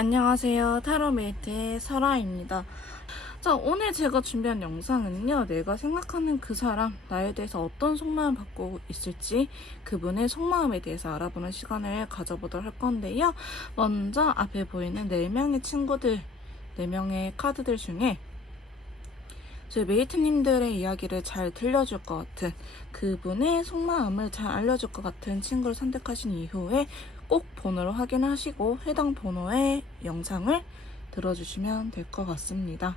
안녕하세요. 타로메이트의 설아입니다. 자, 오늘 제가 준비한 영상은요, 내가 생각하는 그 사람, 나에 대해서 어떤 속마음 갖고 있을지, 그분의 속마음에 대해서 알아보는 시간을 가져보도록 할 건데요. 먼저 앞에 보이는 4명의 친구들, 4명의 카드들 중에 저희 메이트님들의 이야기를 잘 들려줄 것 같은, 그분의 속마음을 잘 알려줄 것 같은 친구를 선택하신 이후에 꼭 번호를 확인하시고 해당 번호의 영상을 들어주시면 될 것 같습니다.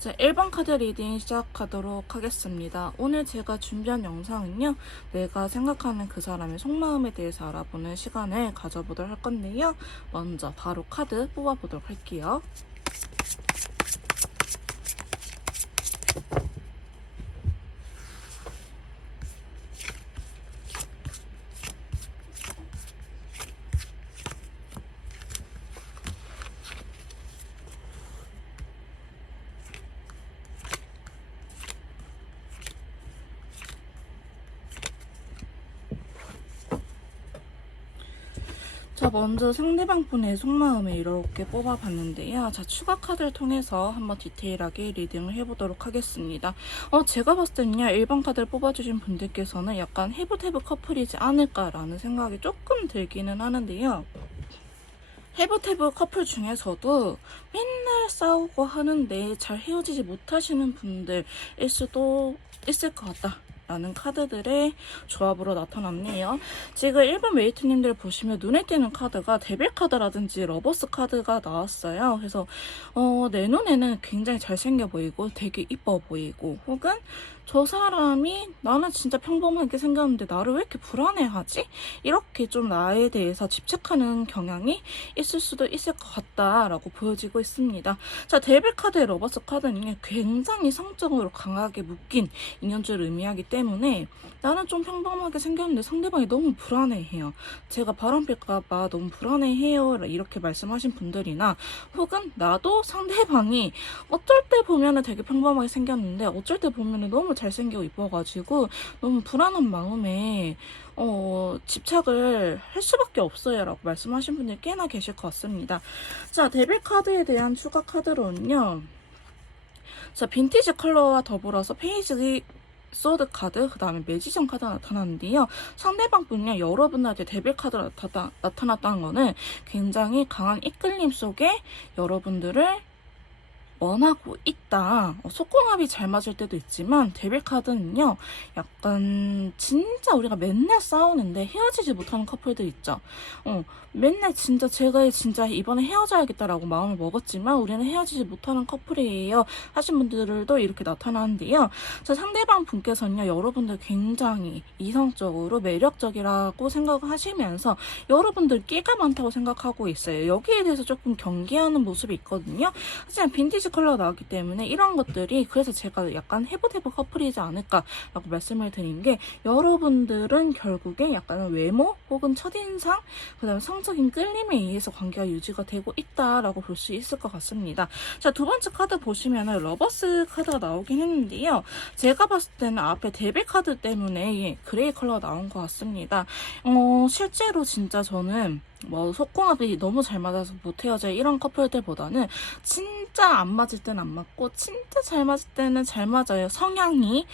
자, 1번 카드 리딩 시작하도록 하겠습니다. 오늘 제가 준비한 영상은요, 내가 생각하는 그 사람의 속마음에 대해서 알아보는 시간을 가져보도록 할 건데요. 먼저 바로 카드 뽑아보도록 할게요. 자, 먼저 상대방 분의 속마음을 이렇게 뽑아봤는데요. 자, 추가 카드를 통해서 한번 디테일하게 리딩을 해보도록 하겠습니다. 제가 봤을 때는요, 1번 카드를 뽑아주신 분들께서는 약간 해브테브 커플이지 않을까라는 생각이 조금 들기는 하는데요. 해브테브 커플 중에서도 맨날 싸우고 하는데 잘 헤어지지 못하시는 분들일 수도 있을 것 같다 라는 카드들의 조합으로 나타났네요. 지금 일본 메이트님들 보시면 눈에 띄는 카드가 데빌 카드라든지 러버스 카드가 나왔어요. 그래서 내 눈에는 굉장히 잘생겨 보이고 되게 이뻐 보이고, 혹은 저 사람이 나는 진짜 평범하게 생겼는데 나를 왜 이렇게 불안해하지? 이렇게 좀 나에 대해서 집착하는 경향이 있을 수도 있을 것 같다라고 보여지고 있습니다. 자, 데빌 카드의 러버스 카드는 굉장히 성적으로 강하게 묶인 인연줄을 의미하기 때문에 나는 좀 평범하게 생겼는데 상대방이 너무 불안해해요. 제가 바람필까봐 너무 불안해해요 이렇게 말씀하신 분들이나, 혹은 나도 상대방이 어쩔 때 보면은 되게 평범하게 생겼는데 어쩔 때 보면은 너무 잘생기고 이뻐가지고 너무 불안한 마음에 집착을 할 수밖에 없어요 라고 말씀하신 분들이 꽤나 계실 것 같습니다. 자, 데빌 카드에 대한 추가 카드로는요, 자, 빈티지 컬러와 더불어서 페이지 소드 카드, 그 다음에 매지션 카드가 나타났는데요. 상대방 분이 여러분한테 데빌 카드가 나타났다는 거는 굉장히 강한 이끌림 속에 여러분들을 원하고 있다. 속궁합이 잘 맞을 때도 있지만 데빌 카드는요, 약간 진짜 우리가 맨날 싸우는데 헤어지지 못하는 커플들 있죠. 맨날 진짜 제가 진짜 이번에 헤어져야겠다라고 마음을 먹었지만 우리는 헤어지지 못하는 커플이에요 하신 분들도 이렇게 나타나는데요. 자, 상대방 분께서는요, 여러분들 굉장히 이성적으로 매력적이라고 생각하시면서 여러분들 끼가 많다고 생각하고 있어요. 여기에 대해서 조금 경계하는 모습이 있거든요. 하지만 빈티지 컬러가 나왔기 때문에 이런 것들이, 그래서 제가 약간 해보테브 커플이지 않을까라고 말씀을 드린 게, 여러분들은 결국에 약간 외모 혹은 첫인상, 그 다음에 성적인 끌림에 의해서 관계가 유지가 되고 있다라고 볼 수 있을 것 같습니다. 자, 두 번째 카드 보시면은 러버스 카드가 나오긴 했는데요. 제가 봤을 때는 앞에 데빌 카드 때문에 그레이 컬러가 나온 것 같습니다. 실제로 진짜 저는 속궁합이 너무 잘 맞아서 못 헤어져 이런 커플들보다는 진짜 안 맞을 때는 안 맞고 진짜 잘 맞을 때는 잘 맞아요. 성향이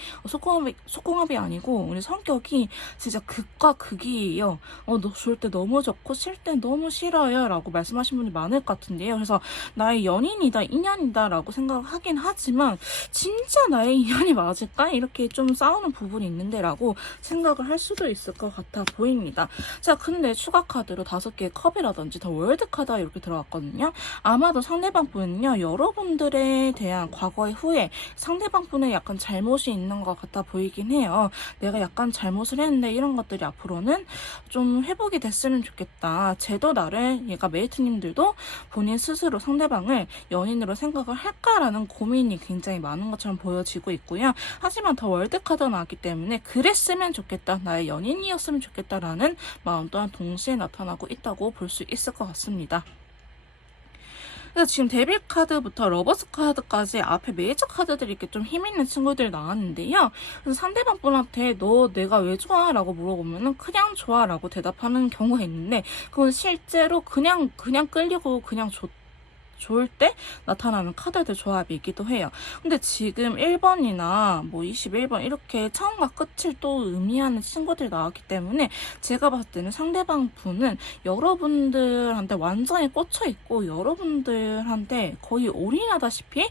속궁합이 아니고 우리 성격이 진짜 극과 극이에요. 너 좋을 때 너무 좋고 싫을 때 너무 싫어요 라고 말씀하신 분이 많을 것 같은데요. 그래서 나의 연인이다, 인연이다 라고 생각을 하긴 하지만 진짜 나의 인연이 맞을까? 이렇게 좀 싸우는 부분이 있는데 라고 생각을 할 수도 있을 것 같아 보입니다. 자, 근데 추가 카드로 5개의 컵이라든지 더 월드 카드가 이렇게 들어갔거든요. 아마도 상대방 분은요, 여러분들에 대한 과거의 후회, 상대방 분의 약간 잘못이 있는 것 같아 보이긴 해요. 내가 약간 잘못을 했는데 이런 것들이 앞으로는 좀 회복이 됐으면 좋겠다. 쟤도 나를, 얘가 메이트님들도 본인 스스로 상대방을 연인으로 생각을 할까라는 고민이 굉장히 많은 것처럼 보여지고 있고요. 하지만 더 월드 카드가 나왔기 때문에 그랬으면 좋겠다, 나의 연인이었으면 좋겠다라는 마음 또한 동시에 나타나고 있다고 볼 수 있을 것 같습니다. 그래서 지금 데빌 카드부터 러버스 카드까지 앞에 메이저 카드들이 이렇게 좀 힘있는 친구들이 나왔는데요. 그래서 상대방 분한테 너 내가 왜 좋아? 라고 물어보면은 그냥 좋아 라고 대답하는 경우가 있는데, 그건 실제로 그냥 끌리고 그냥 좋을 때 나타나는 카드들 조합이기도 해요. 근데 지금 1번이나 뭐 21번 이렇게 처음과 끝을 또 의미하는 친구들이 나왔기 때문에 제가 봤을 때는 상대방 분은 여러분들한테 완전히 꽂혀 있고 여러분들한테 거의 올인하다시피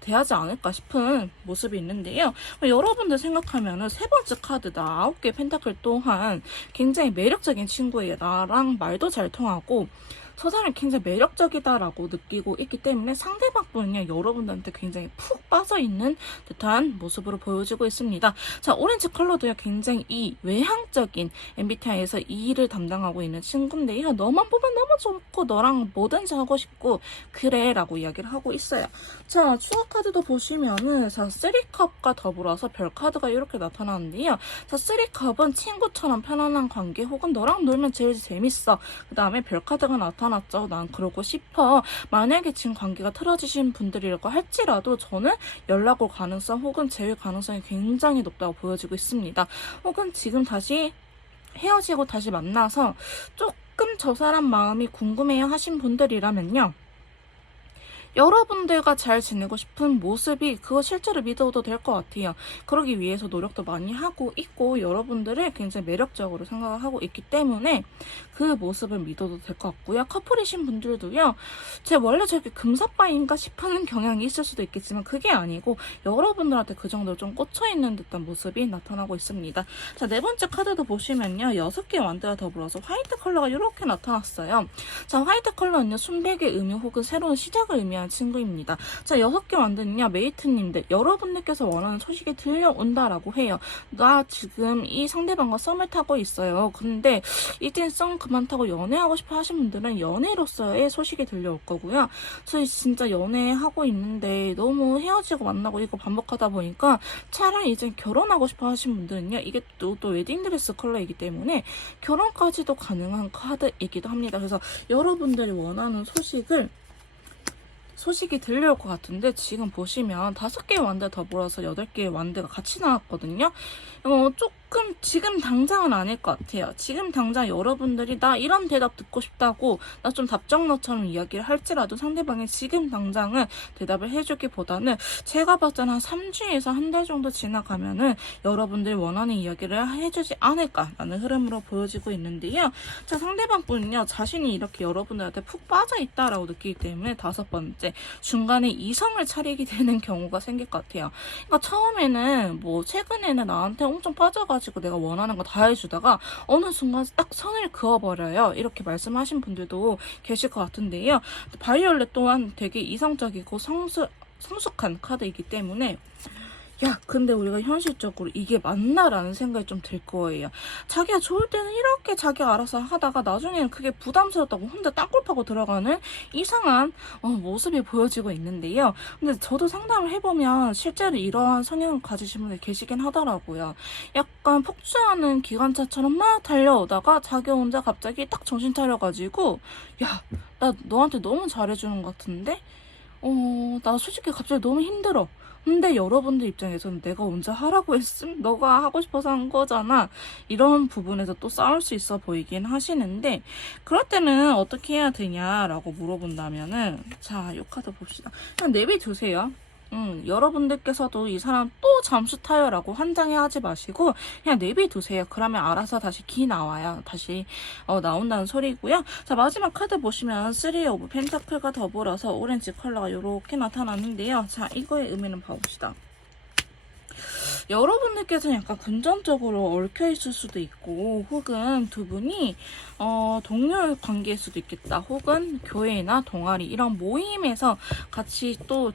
대하지 않을까 싶은 모습이 있는데요. 여러분들 생각하면은 세 번째 카드다 9개 펜타클 또한 굉장히 매력적인 친구예요. 나랑 말도 잘 통하고 저 사람이 굉장히 매력적이다라고 느끼고 있기 때문에 상대방 분은요, 여러분들한테 굉장히 푹 빠져있는 듯한 모습으로 보여지고 있습니다. 자, 오렌지 컬러도요, 굉장히 이 외향적인 MBTI에서 이 일을 담당하고 있는 친구인데요. 너만 보면 너무 좋고 너랑 뭐든지 하고 싶고 그래 라고 이야기를 하고 있어요. 자, 추가 카드도 보시면은 자, 3컵과 더불어서 별 카드가 이렇게 나타나는데요. 자, 3컵은 친구처럼 편안한 관계 혹은 너랑 놀면 제일 재밌어. 그 다음에 별 카드가 나타났죠. 난 그러고 싶어. 만약에 지금 관계가 틀어지신 분들이라고 할지라도 저는 연락 올 가능성 혹은 재회 가능성이 굉장히 높다고 보여지고 있습니다. 혹은 지금 다시 헤어지고 다시 만나서 조금 저 사람 마음이 궁금해요 하신 분들이라면요. 여러분들과 잘 지내고 싶은 모습이 그거 실제로 믿어도 될 것 같아요. 그러기 위해서 노력도 많이 하고 있고 여러분들을 굉장히 매력적으로 생각을 하고 있기 때문에 그 모습을 믿어도 될 것 같고요. 커플이신 분들도요. 원래 저렇게 금사빠인가 싶은 경향이 있을 수도 있겠지만 그게 아니고 여러분들한테 그 정도로 좀 꽂혀있는 듯한 모습이 나타나고 있습니다. 자, 네 번째 카드도 보시면요. 6개의 완드와 더불어서 화이트 컬러가 이렇게 나타났어요. 자, 화이트 컬러는요. 순백의 의미 혹은 새로운 시작을 의미하는 친구입니다. 자, 6개 완드는요. 메이트님들, 여러분들께서 원하는 소식이 들려온다라고 해요. 나 지금 이 상대방과 썸을 타고 있어요. 근데 이젠 썸 그만 타고 연애하고 싶어 하신 분들은 연애로서의 소식이 들려올 거고요. 저희 진짜 연애하고 있는데 너무 헤어지고 만나고 이거 반복하다 보니까 차라리 이제 결혼하고 싶어 하신 분들은요. 이게 또 웨딩드레스 컬러이기 때문에 결혼까지도 가능한 카드이기도 합니다. 그래서 여러분들이 원하는 소식이 들려올 것 같은데 지금 보시면 5개의 완드 더불어서 8개의 완드가 같이 나왔거든요. 조금 지금 당장은 아닐 것 같아요. 지금 당장 여러분들이 나 이런 대답 듣고 싶다고 나 좀 답정너처럼 이야기를 할지라도 상대방이 지금 당장은 대답을 해주기보다는 제가 봤을 때는 한 3주에서 한 달 정도 지나가면은 여러분들이 원하는 이야기를 해주지 않을까라는 흐름으로 보여지고 있는데요. 자, 상대방 분은요. 자신이 이렇게 여러분들한테 푹 빠져있다라고 느끼기 때문에 5번째 중간에 이성을 차리게 되는 경우가 생길 것 같아요. 그러니까 처음에는 뭐 최근에는 나한테 엄청 빠져가지고 내가 원하는 거 다 해주다가 어느 순간 딱 선을 그어버려요. 이렇게 말씀하신 분들도 계실 것 같은데요. 바이올렛 또한 되게 이성적이고 성숙한 카드이기 때문에 야, 근데 우리가 현실적으로 이게 맞나라는 생각이 좀 들 거예요. 자기가 좋을 때는 이렇게 자기가 알아서 하다가 나중에는 그게 부담스럽다고 혼자 땅굴 파고 들어가는 이상한 모습이 보여지고 있는데요. 근데 저도 상담을 해보면 실제로 이러한 성향을 가지신 분들 계시긴 하더라고요. 약간 폭주하는 기관차처럼 막 달려오다가 자기 혼자 갑자기 딱 정신 차려가지고 야, 나 너한테 너무 잘해주는 것 같은데? 나 솔직히 갑자기 너무 힘들어. 근데 여러분들 입장에서는 내가 언제 하라고 했음? 너가 하고 싶어서 한 거잖아. 이런 부분에서 또 싸울 수 있어 보이긴 하시는데 그럴 때는 어떻게 해야 되냐라고 물어본다면은 자, 이 카드 봅시다. 그냥 내비두세요. 여러분들께서도 이 사람 또 잠수 타요 라고 환장해 하지 마시고 그냥 내비두세요. 그러면 알아서 다시 기 나와요. 다시 나온다는 소리고요. 자, 마지막 카드 보시면 3 오브 펜타클과 더불어서 오렌지 컬러가 이렇게 나타났는데요. 자, 이거의 의미는 봐봅시다. 여러분들께서는 약간 금전적으로 얽혀있을 수도 있고 혹은 두 분이 동료 관계일 수도 있겠다. 혹은 교회나 동아리 이런 모임에서 같이 또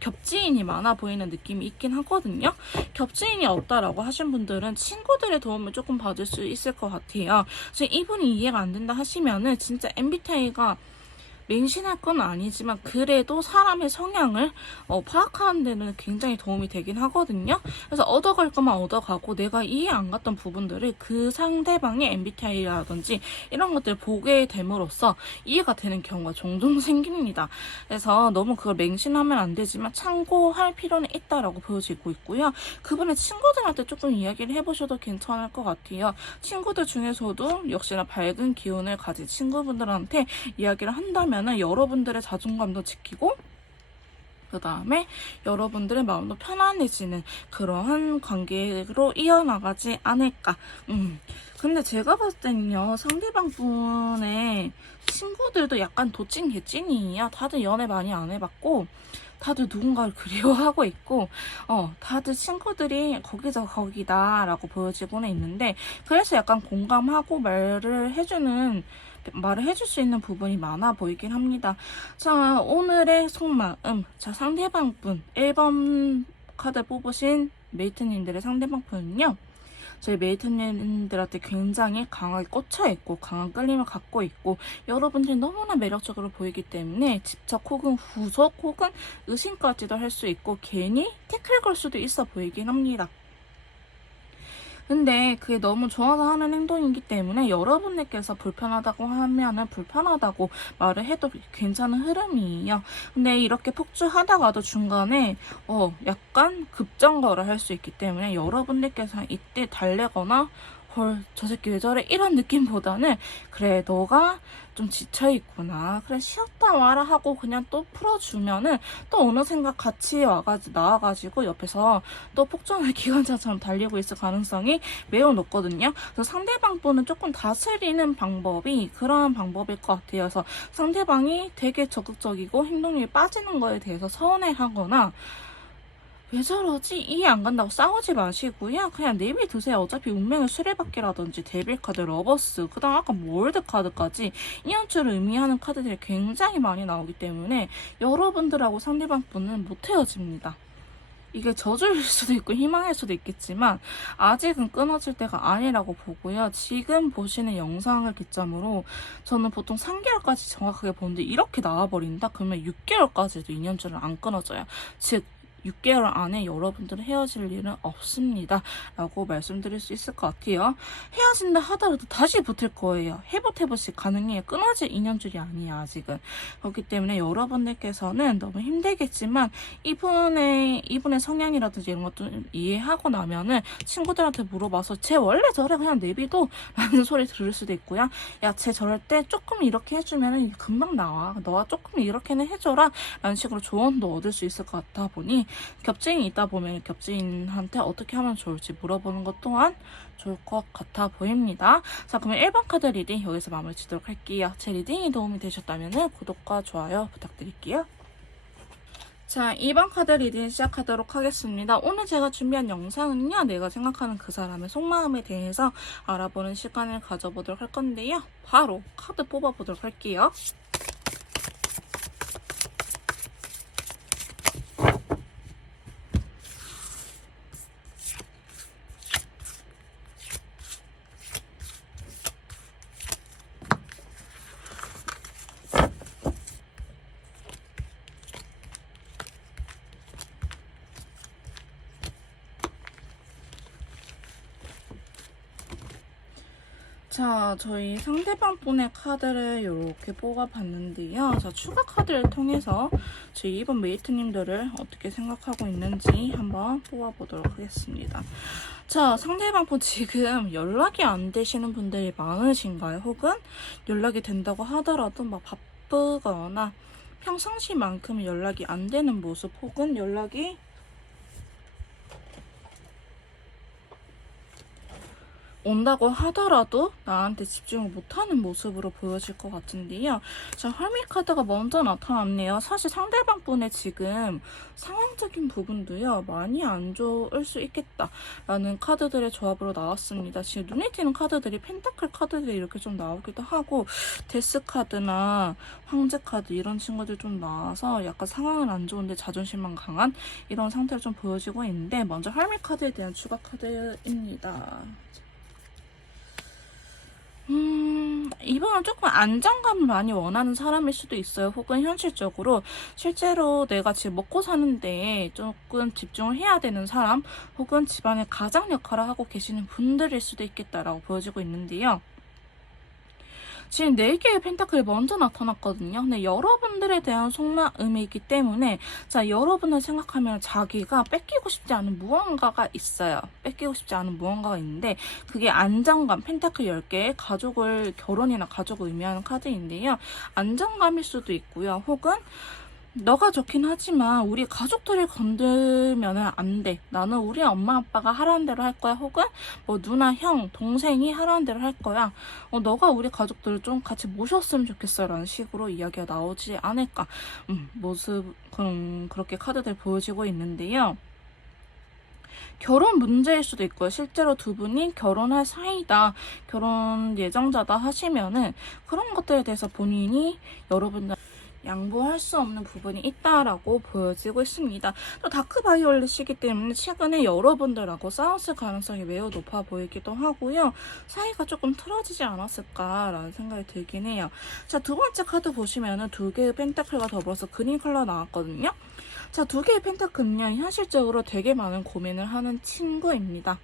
겹지인이 많아 보이는 느낌이 있긴 하거든요. 겹지인이 없다라고 하신 분들은 친구들의 도움을 조금 받을 수 있을 것 같아요. 그래서 이분이 이해가 안 된다 하시면은 진짜 MBTI가 맹신할 건 아니지만 그래도 사람의 성향을 파악하는 데는 굉장히 도움이 되긴 하거든요. 그래서 얻어갈 것만 얻어가고 내가 이해 안 갔던 부분들을 그 상대방의 MBTI라든지 이런 것들을 보게 됨으로써 이해가 되는 경우가 종종 생깁니다. 그래서 너무 그걸 맹신하면 안 되지만 참고할 필요는 있다라고 보여지고 있고요. 그분의 친구들한테 조금 이야기를 해보셔도 괜찮을 것 같아요. 친구들 중에서도 역시나 밝은 기운을 가진 친구분들한테 이야기를 한다면 여러분들의 자존감도 지키고 그 다음에 여러분들의 마음도 편안해지는 그러한 관계로 이어나가지 않을까. 근데 제가 봤을 때는요, 상대방 분의 친구들도 약간 도찐 개찐이에요. 다들 연애 많이 안 해봤고 다들 누군가를 그리워하고 있고 다들 친구들이 거기서 거기다 라고 보여지고는 있는데, 그래서 약간 공감하고 말을 해줄 수 있는 부분이 많아 보이긴 합니다. 자, 오늘의 속마음. 자, 상대방 분 1번 카드 뽑으신 메이트님들의 상대방 분은요, 저희 메이트님들한테 굉장히 강하게 꽂혀있고 강한 끌림을 갖고 있고 여러분들이 너무나 매력적으로 보이기 때문에 집착 혹은 후속 혹은 의심까지도 할 수 있고 괜히 태클 걸 수도 있어 보이긴 합니다. 근데 그게 너무 좋아서 하는 행동이기 때문에 여러분들께서 불편하다고 하면은 불편하다고 말을 해도 괜찮은 흐름이에요. 근데 이렇게 폭주하다가도 중간에 약간 급정거를 할 수 있기 때문에 여러분들께서 이때 달래거나 헐, 저 새끼 왜 저래? 이런 느낌보다는 그래, 너가 좀 지쳐있구나. 그래, 쉬었다 와라 하고 그냥 또 풀어주면은 또 어느 생각 같이 나와가지고 옆에서 또 폭전의 기관차처럼 달리고 있을 가능성이 매우 높거든요. 그래서 상대방 분은 조금 다스리는 방법이 그러한 방법일 것 같아요. 그래서 상대방이 되게 적극적이고 행동력이 빠지는 거에 대해서 서운해하거나 왜 저러지? 이해 안 간다고 싸우지 마시고요. 그냥 내비두세요. 어차피 운명의 수레바퀴라든지 데빌 카드, 러버스, 그 다음 아까 월드 카드까지 이연출을 의미하는 카드들이 굉장히 많이 나오기 때문에 여러분들하고 상대방 분은 못 헤어집니다. 이게 저주일 수도 있고 희망일 수도 있겠지만 아직은 끊어질 때가 아니라고 보고요. 지금 보시는 영상을 기점으로 저는 보통 3개월까지 정확하게 보는데 이렇게 나와버린다? 그러면 6개월까지도 인연줄을 안 끊어져요. 즉 6개월 안에 여러분들은 헤어질 일은 없습니다 라고 말씀드릴 수 있을 것 같아요. 헤어진다 하더라도 다시 붙을 거예요. 해보씩 가능해요. 끊어질 인연줄이 아니에요, 아직은. 그렇기 때문에 여러분들께서는 너무 힘들겠지만 이분의 성향이라든지 이런 것도 이해하고 나면은 친구들한테 물어봐서 쟤 원래 저래 그냥 내비둬 라는 소리 들을 수도 있고요. 야, 쟤 저럴 때 조금 이렇게 해주면은 금방 나와. 너가 조금 이렇게는 해줘라 라는 식으로 조언도 얻을 수 있을 것 같아 보니 겹지인이 있다 보면 겹지인한테 어떻게 하면 좋을지 물어보는 것 또한 좋을 것 같아 보입니다. 자, 그러면 1번 카드 리딩 여기서 마무리 짓도록 할게요. 제 리딩이 도움이 되셨다면 구독과 좋아요 부탁드릴게요. 자, 2번 카드 리딩 시작하도록 하겠습니다. 오늘 제가 준비한 영상은요, 내가 생각하는 그 사람의 속마음에 대해서 알아보는 시간을 가져보도록 할 건데요. 바로 카드 뽑아보도록 할게요. 자, 저희 상대방 분의 카드를 이렇게 뽑아봤는데요. 자, 추가 카드를 통해서 저희 이번 메이트님들을 어떻게 생각하고 있는지 한번 뽑아보도록 하겠습니다. 자, 상대방 분 지금 연락이 안 되시는 분들이 많으신가요? 혹은 연락이 된다고 하더라도 막 바쁘거나 평상시만큼 연락이 안 되는 모습, 혹은 연락이 온다고 하더라도 나한테 집중을 못하는 모습으로 보여질 것 같은데요. 자, 활미 카드가 먼저 나타났네요. 사실 상대방 분의 지금 상황적인 부분도요, 많이 안 좋을 수 있겠다라는 카드들의 조합으로 나왔습니다. 지금 눈에 띄는 카드들이 펜타클 카드들이 이렇게 좀 나오기도 하고 데스 카드나 황제 카드 이런 친구들 좀 나와서 약간 상황은 안 좋은데 자존심만 강한 이런 상태로 좀 보여지고 있는데, 먼저 활미 카드에 대한 추가 카드입니다. 이분은 조금 안정감을 많이 원하는 사람일 수도 있어요. 혹은 현실적으로 실제로 내가 지금 먹고 사는데 조금 집중을 해야 되는 사람, 혹은 집안의 가장 역할을 하고 계시는 분들일 수도 있겠다라고 보여지고 있는데요. 지금 4개의 펜타클이 먼저 나타났거든요. 근데 여러분들에 대한 속마음이기 때문에, 자, 여러분을 생각하면 자기가 뺏기고 싶지 않은 무언가가 있어요. 뺏기고 싶지 않은 무언가가 있는데, 그게 안정감, 펜타클 10개의 가족을, 결혼이나 가족을 의미하는 카드인데요. 안정감일 수도 있고요. 혹은 너가 좋긴 하지만 우리 가족들을 건들면은 안 돼. 나는 우리 엄마 아빠가 하라는 대로 할 거야. 혹은 뭐 누나, 형, 동생이 하라는 대로 할 거야. 너가 우리 가족들을 좀 같이 모셨으면 좋겠어. 라는 식으로 이야기가 나오지 않을까. 그렇게 카드들 보여지고 있는데요. 결혼 문제일 수도 있고요. 실제로 두 분이 결혼할 사이다, 결혼 예정자다 하시면은 그런 것들에 대해서 본인이 여러분들 양보할 수 없는 부분이 있다라고 보여지고 있습니다. 또 다크 바이올렛이기 때문에 최근에 여러분들하고 싸웠을 가능성이 매우 높아 보이기도 하고요. 사이가 조금 틀어지지 않았을까라는 생각이 들긴 해요. 자, 두 번째 카드 보시면은 2개의 펜타클과 더불어서 그린 컬러 나왔거든요. 자, 2개의 펜타클은요, 현실적으로 되게 많은 고민을 하는 친구입니다.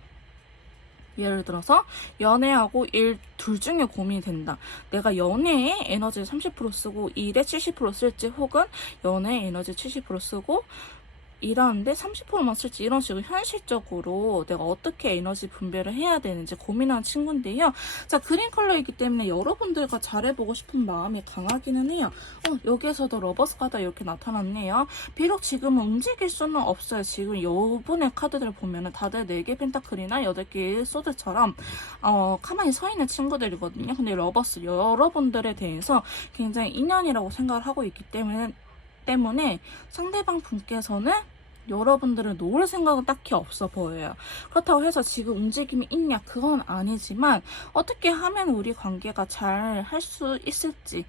예를 들어서 연애하고 일 둘 중에 고민이 된다. 내가 연애에 에너지를 30% 쓰고 일에 70% 쓸지, 혹은 연애에 에너지 70% 쓰고 일하는데 30%만 쓸지, 이런 식으로 현실적으로 내가 어떻게 에너지 분배를 해야 되는지 고민하는 친구인데요. 자, 그린 컬러이기 때문에 여러분들과 잘해보고 싶은 마음이 강하기는 해요. 여기에서도 러버스 카드가 이렇게 나타났네요. 비록 지금은 움직일 수는 없어요. 지금 요번에 카드들 보면은 다들 4개 펜타클이나 8개의 소드처럼 가만히 서 있는 친구들이거든요. 근데 러버스, 여러분들에 대해서 굉장히 인연이라고 생각을 하고 있기 때문에 상대방 분께서는 여러분들을 놓을 생각은 딱히 없어 보여요. 그렇다고 해서 지금 움직임이 있냐? 그건 아니지만 어떻게 하면 우리 관계가 잘 할 수 있을지,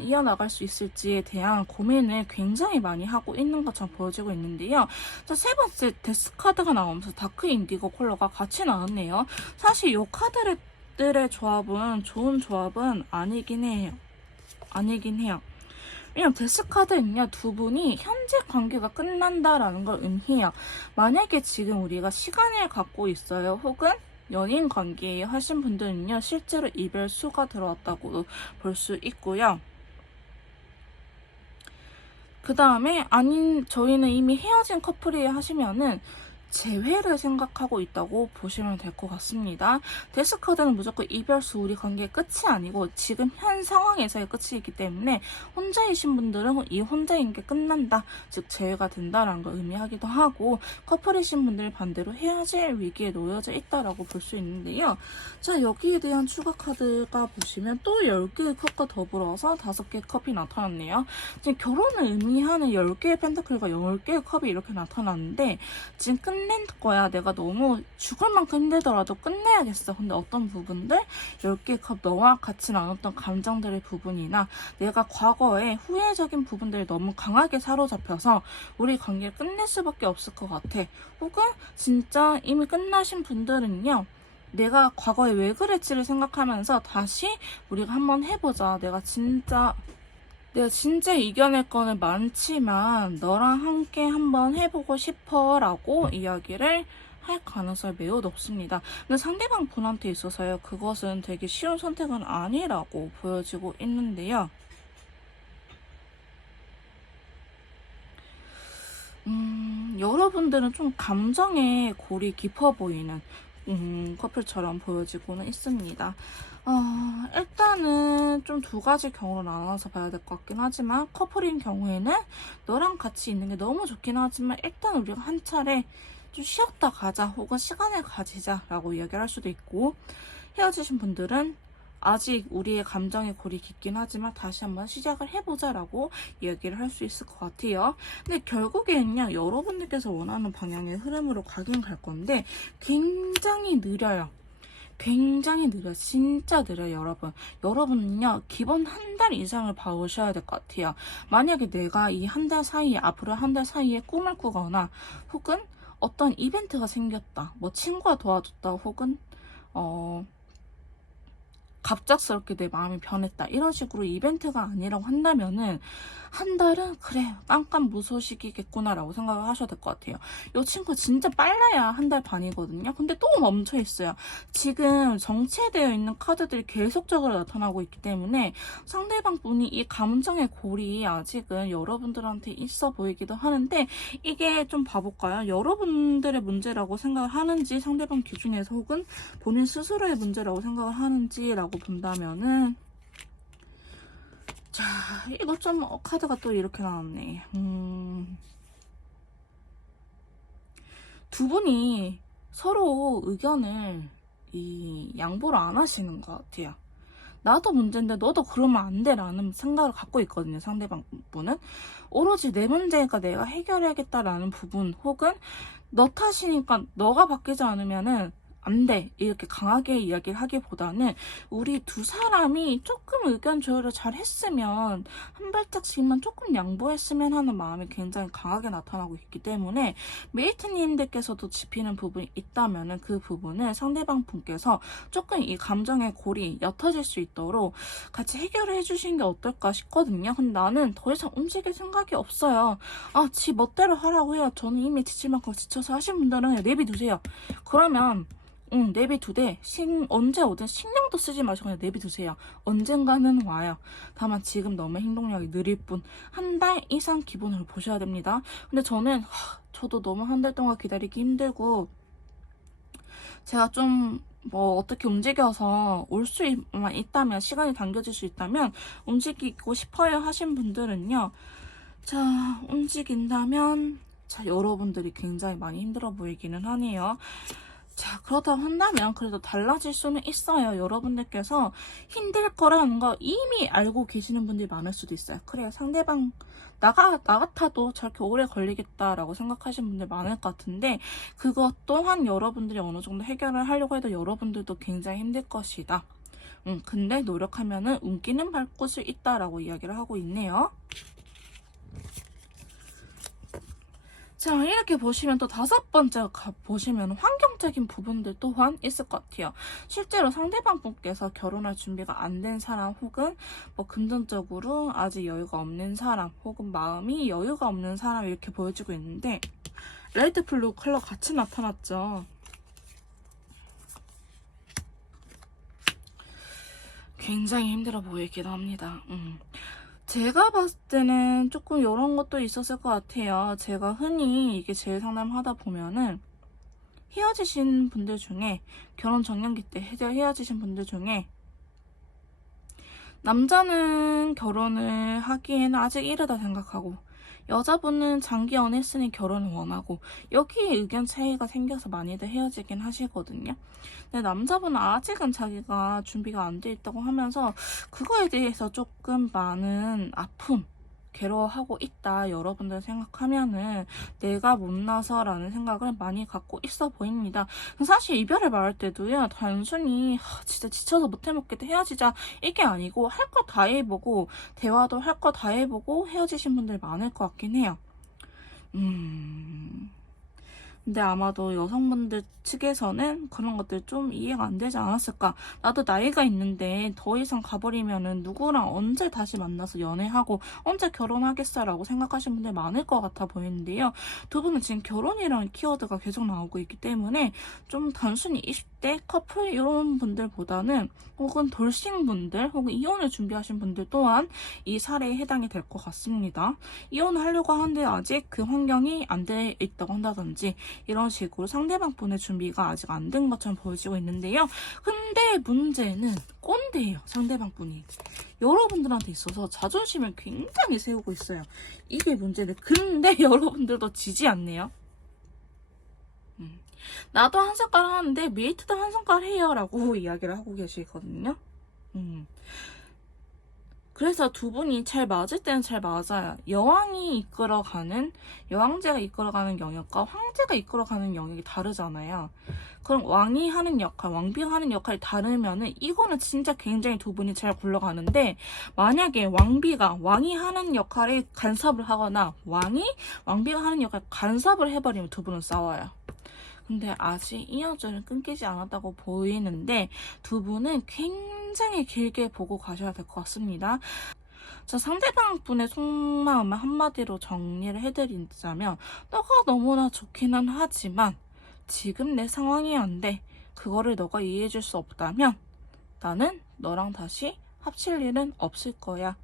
이어나갈 수 있을지에 대한 고민을 굉장히 많이 하고 있는 것처럼 보여지고 있는데요. 자, 세 번째 데스 카드가 나오면서 다크 인디고 컬러가 같이 나왔네요. 사실 이 카드들의 조합은 좋은 조합은 아니긴 해요. 왜냐면 데스카드는요, 두 분이 현재 관계가 끝난다라는 걸 의미해요. 만약에 지금 우리가 시간을 갖고 있어요, 혹은 연인 관계에 하신 분들은요, 실제로 이별수가 들어왔다고 볼 수 있고요. 그 다음에 저희는 이미 헤어진 커플이에요 하시면은 재회를 생각하고 있다고 보시면 될 것 같습니다. 데스카드는 무조건 이별수, 우리 관계의 끝이 아니고 지금 현 상황에서의 끝이기 때문에 혼자이신 분들은 이 혼자인 게 끝난다, 즉 재회가 된다라는 걸 의미하기도 하고, 커플이신 분들 반대로 헤어질 위기에 놓여져 있다라고 볼 수 있는데요. 자, 여기에 대한 추가 카드가 보시면 또 10개의 컵과 더불어서 5개의 컵이 나타났네요. 지금 결혼을 의미하는 10개의 펜타클과 10개의 컵이 이렇게 나타났는데, 지금 끝낸 거야. 내가 너무 죽을 만큼 힘들더라도 끝내야겠어. 근데 어떤 부분들, 10개의 컵, 너와 같이 나눴던 감정들의 부분이나 내가 과거에 후회적인 부분들이 너무 강하게 사로잡혀서 우리 관계를 끝낼 수밖에 없을 것 같아. 혹은 진짜 이미 끝나신 분들은요, 내가 과거에 왜 그랬지를 생각하면서 다시 우리가 한번 해보자. 내가 진짜 이겨낼 거는 많지만 너랑 함께 한번 해보고 싶어 라고 이야기를 할 가능성이 매우 높습니다. 근데 상대방 분한테 있어서요, 그것은 되게 쉬운 선택은 아니라고 보여지고 있는데요. 여러분들은 좀 감정의 골이 깊어 보이는 커플처럼 보여지고는 있습니다. 일단은 좀 2가지 경우로 나눠서 봐야 될 것 같긴 하지만, 커플인 경우에는 너랑 같이 있는 게 너무 좋긴 하지만 일단 우리가 한 차례 좀 쉬었다 가자, 혹은 시간을 가지자 라고 이야기를 할 수도 있고, 헤어지신 분들은 아직 우리의 감정의 골이 깊긴 하지만 다시 한번 시작을 해보자 라고 이야기를 할 수 있을 것 같아요. 근데 결국에는요, 여러분들께서 원하는 방향의 흐름으로 가긴 갈 건데 굉장히 느려요. 진짜 느려요, 여러분. 여러분은요, 기본 한 달 이상을 봐오셔야 될 것 같아요. 만약에 내가 이 한 달 사이에, 앞으로 한 달 사이에 꿈을 꾸거나, 혹은 어떤 이벤트가 생겼다, 뭐 친구가 도와줬다, 혹은 갑작스럽게 내 마음이 변했다 이런 식으로 이벤트가 아니라고 한다면은 한 달은 그래 깜깜무소식이겠구나 라고 생각을 하셔야 될 것 같아요. 이 친구 진짜 빨라야 한 달 반이거든요. 근데 또 멈춰 있어요. 지금 정체되어 있는 카드들이 계속적으로 나타나고 있기 때문에 상대방 분이 이 감정의 골이 아직은 여러분들한테 있어 보이기도 하는데, 이게 좀 봐볼까요? 여러분들의 문제라고 생각을 하는지 상대방 기준에서, 혹은 본인 스스로의 문제라고 생각을 하는지라고 본다면은, 자, 이거 좀 카드가 또 이렇게 나왔네. 두 분이 서로 의견을 양보를 안 하시는 것 같아요. 나도 문제인데 너도 그러면 안 돼 라는 생각을 갖고 있거든요. 상대방 분은 오로지 내 문제가 내가 해결해야겠다라는 부분, 혹은 너 탓이니까 너가 바뀌지 않으면은 안 돼 이렇게 강하게 이야기를 하기보다는 우리 두 사람이 조금 의견 조율을 잘 했으면, 한 발짝씩만 조금 양보했으면 하는 마음이 굉장히 강하게 나타나고 있기 때문에, 메이트님들께서도 짚히는 부분이 있다면은 그 부분을 상대방 분께서 조금 이 감정의 골이 옅어질 수 있도록 같이 해결을 해주시는 게 어떨까 싶거든요. 근데 나는 더 이상 움직일 생각이 없어요. 지 멋대로 하라고 해요. 저는 이미 지칠 만큼 지쳐서 하신 분들은 내비두세요. 그러면 내비두되 언제 오든 신경도 쓰지 마시고 그냥 내비두세요. 언젠가는 와요. 다만 지금 너무 행동력이 느릴 뿐, 한 달 이상 기본으로 보셔야 됩니다. 근데 저도 너무 한 달 동안 기다리기 힘들고, 제가 좀 어떻게 움직여서 올 수만 있다면, 시간이 당겨질 수 있다면 움직이고 싶어요 하신 분들은요, 자, 움직인다면, 자, 여러분들이 굉장히 많이 힘들어 보이기는 하네요. 자, 그렇다고 한다면 그래도 달라질 수는 있어요. 여러분들께서 힘들 거라는 거 이미 알고 계시는 분들이 많을 수도 있어요. 그래, 상대방 나 같아도 저렇게 오래 걸리겠다라고 생각하시는 분들 많을 것 같은데, 그것 또한 여러분들이 어느 정도 해결을 하려고 해도 여러분들도 굉장히 힘들 것이다. 근데 노력하면은 운기는 밟을 수 있다라고 이야기를 하고 있네요. 자, 이렇게 보시면 또 다섯 번째 보시면 환경적인 부분들 또한 있을 것 같아요. 실제로 상대방 분께서 결혼할 준비가 안 된 사람, 혹은 금전적으로 아직 여유가 없는 사람, 혹은 마음이 여유가 없는 사람, 이렇게 보여지고 있는데, 레드 블루 컬러 같이 나타났죠. 굉장히 힘들어 보이기도 합니다. 제가 봤을 때는 조금 이런 것도 있었을 것 같아요. 제가 흔히 이게 제일 상담하다 보면은, 헤어지신 분들 중에, 결혼 정년기 때 헤어지신 분들 중에, 남자는 결혼을 하기에는 아직 이르다 생각하고, 여자분은 장기 연애했으니 결혼을 원하고, 여기에 의견 차이가 생겨서 많이들 헤어지긴 하시거든요. 근데 남자분은 아직은 자기가 준비가 안 돼 있다고 하면서 그거에 대해서 조금 많은 아픔, 괴로워하고 있다 여러분들 생각하면은, 내가 못나서 라는 생각을 많이 갖고 있어 보입니다. 사실 이별을 말할 때도요, 단순히 진짜 지쳐서 못해먹겠다 헤어지자 이게 아니고, 할 거 다 해보고 대화도 할 거 다 해보고 헤어지신 분들 많을 것 같긴 해요. 근데 아마도 여성분들 측에서는 그런 것들 좀 이해가 안 되지 않았을까. 나도 나이가 있는데 더 이상 가버리면은 누구랑 언제 다시 만나서 연애하고 언제 결혼하겠어 라고 생각하시는 분들 많을 것 같아 보이는데요. 두 분은 지금 결혼이라는 키워드가 계속 나오고 있기 때문에 좀 단순히 20대 커플 이런 분들보다는, 혹은 돌싱분들, 혹은 이혼을 준비하신 분들 또한 이 사례에 해당이 될 것 같습니다. 이혼을 하려고 하는데 아직 그 환경이 안 돼 있다고 한다든지, 이런 식으로 상대방 분의 준비가 아직 안 된 것처럼 보여지고 있는데요. 근데 문제는 꼰대예요. 상대방 분이 여러분들한테 있어서 자존심을 굉장히 세우고 있어요. 이게 문제인데, 근데 여러분들도 지지 않네요. 나도 한 손가락 하는데 메이트도 한 손가락 해요 라고 이야기를 하고 계시거든요. 그래서 두 분이 잘 맞을 때는 잘 맞아요. 여왕제가 이끌어가는 영역과 황제가 이끌어가는 영역이 다르잖아요. 그럼 왕이 하는 역할, 왕비가 하는 역할이 다르면은 이거는 진짜 굉장히 두 분이 잘 굴러가는데, 만약에 왕이 하는 역할에 간섭을 하거나 왕비가 하는 역할에 간섭을 해버리면 두 분은 싸워요. 근데 아직 이 여정은 끊기지 않았다고 보이는데, 두 분은 굉장히 굉장히 길게 보고 가셔야 될 것 같습니다. 자, 상대방 분의 속마음을 한마디로 정리를 해드리자면, 너가 너무나 좋기는 하지만 지금 내 상황이 안 돼. 그거를 너가 이해해줄 수 없다면 나는 너랑 다시 합칠 일은 없을 거야.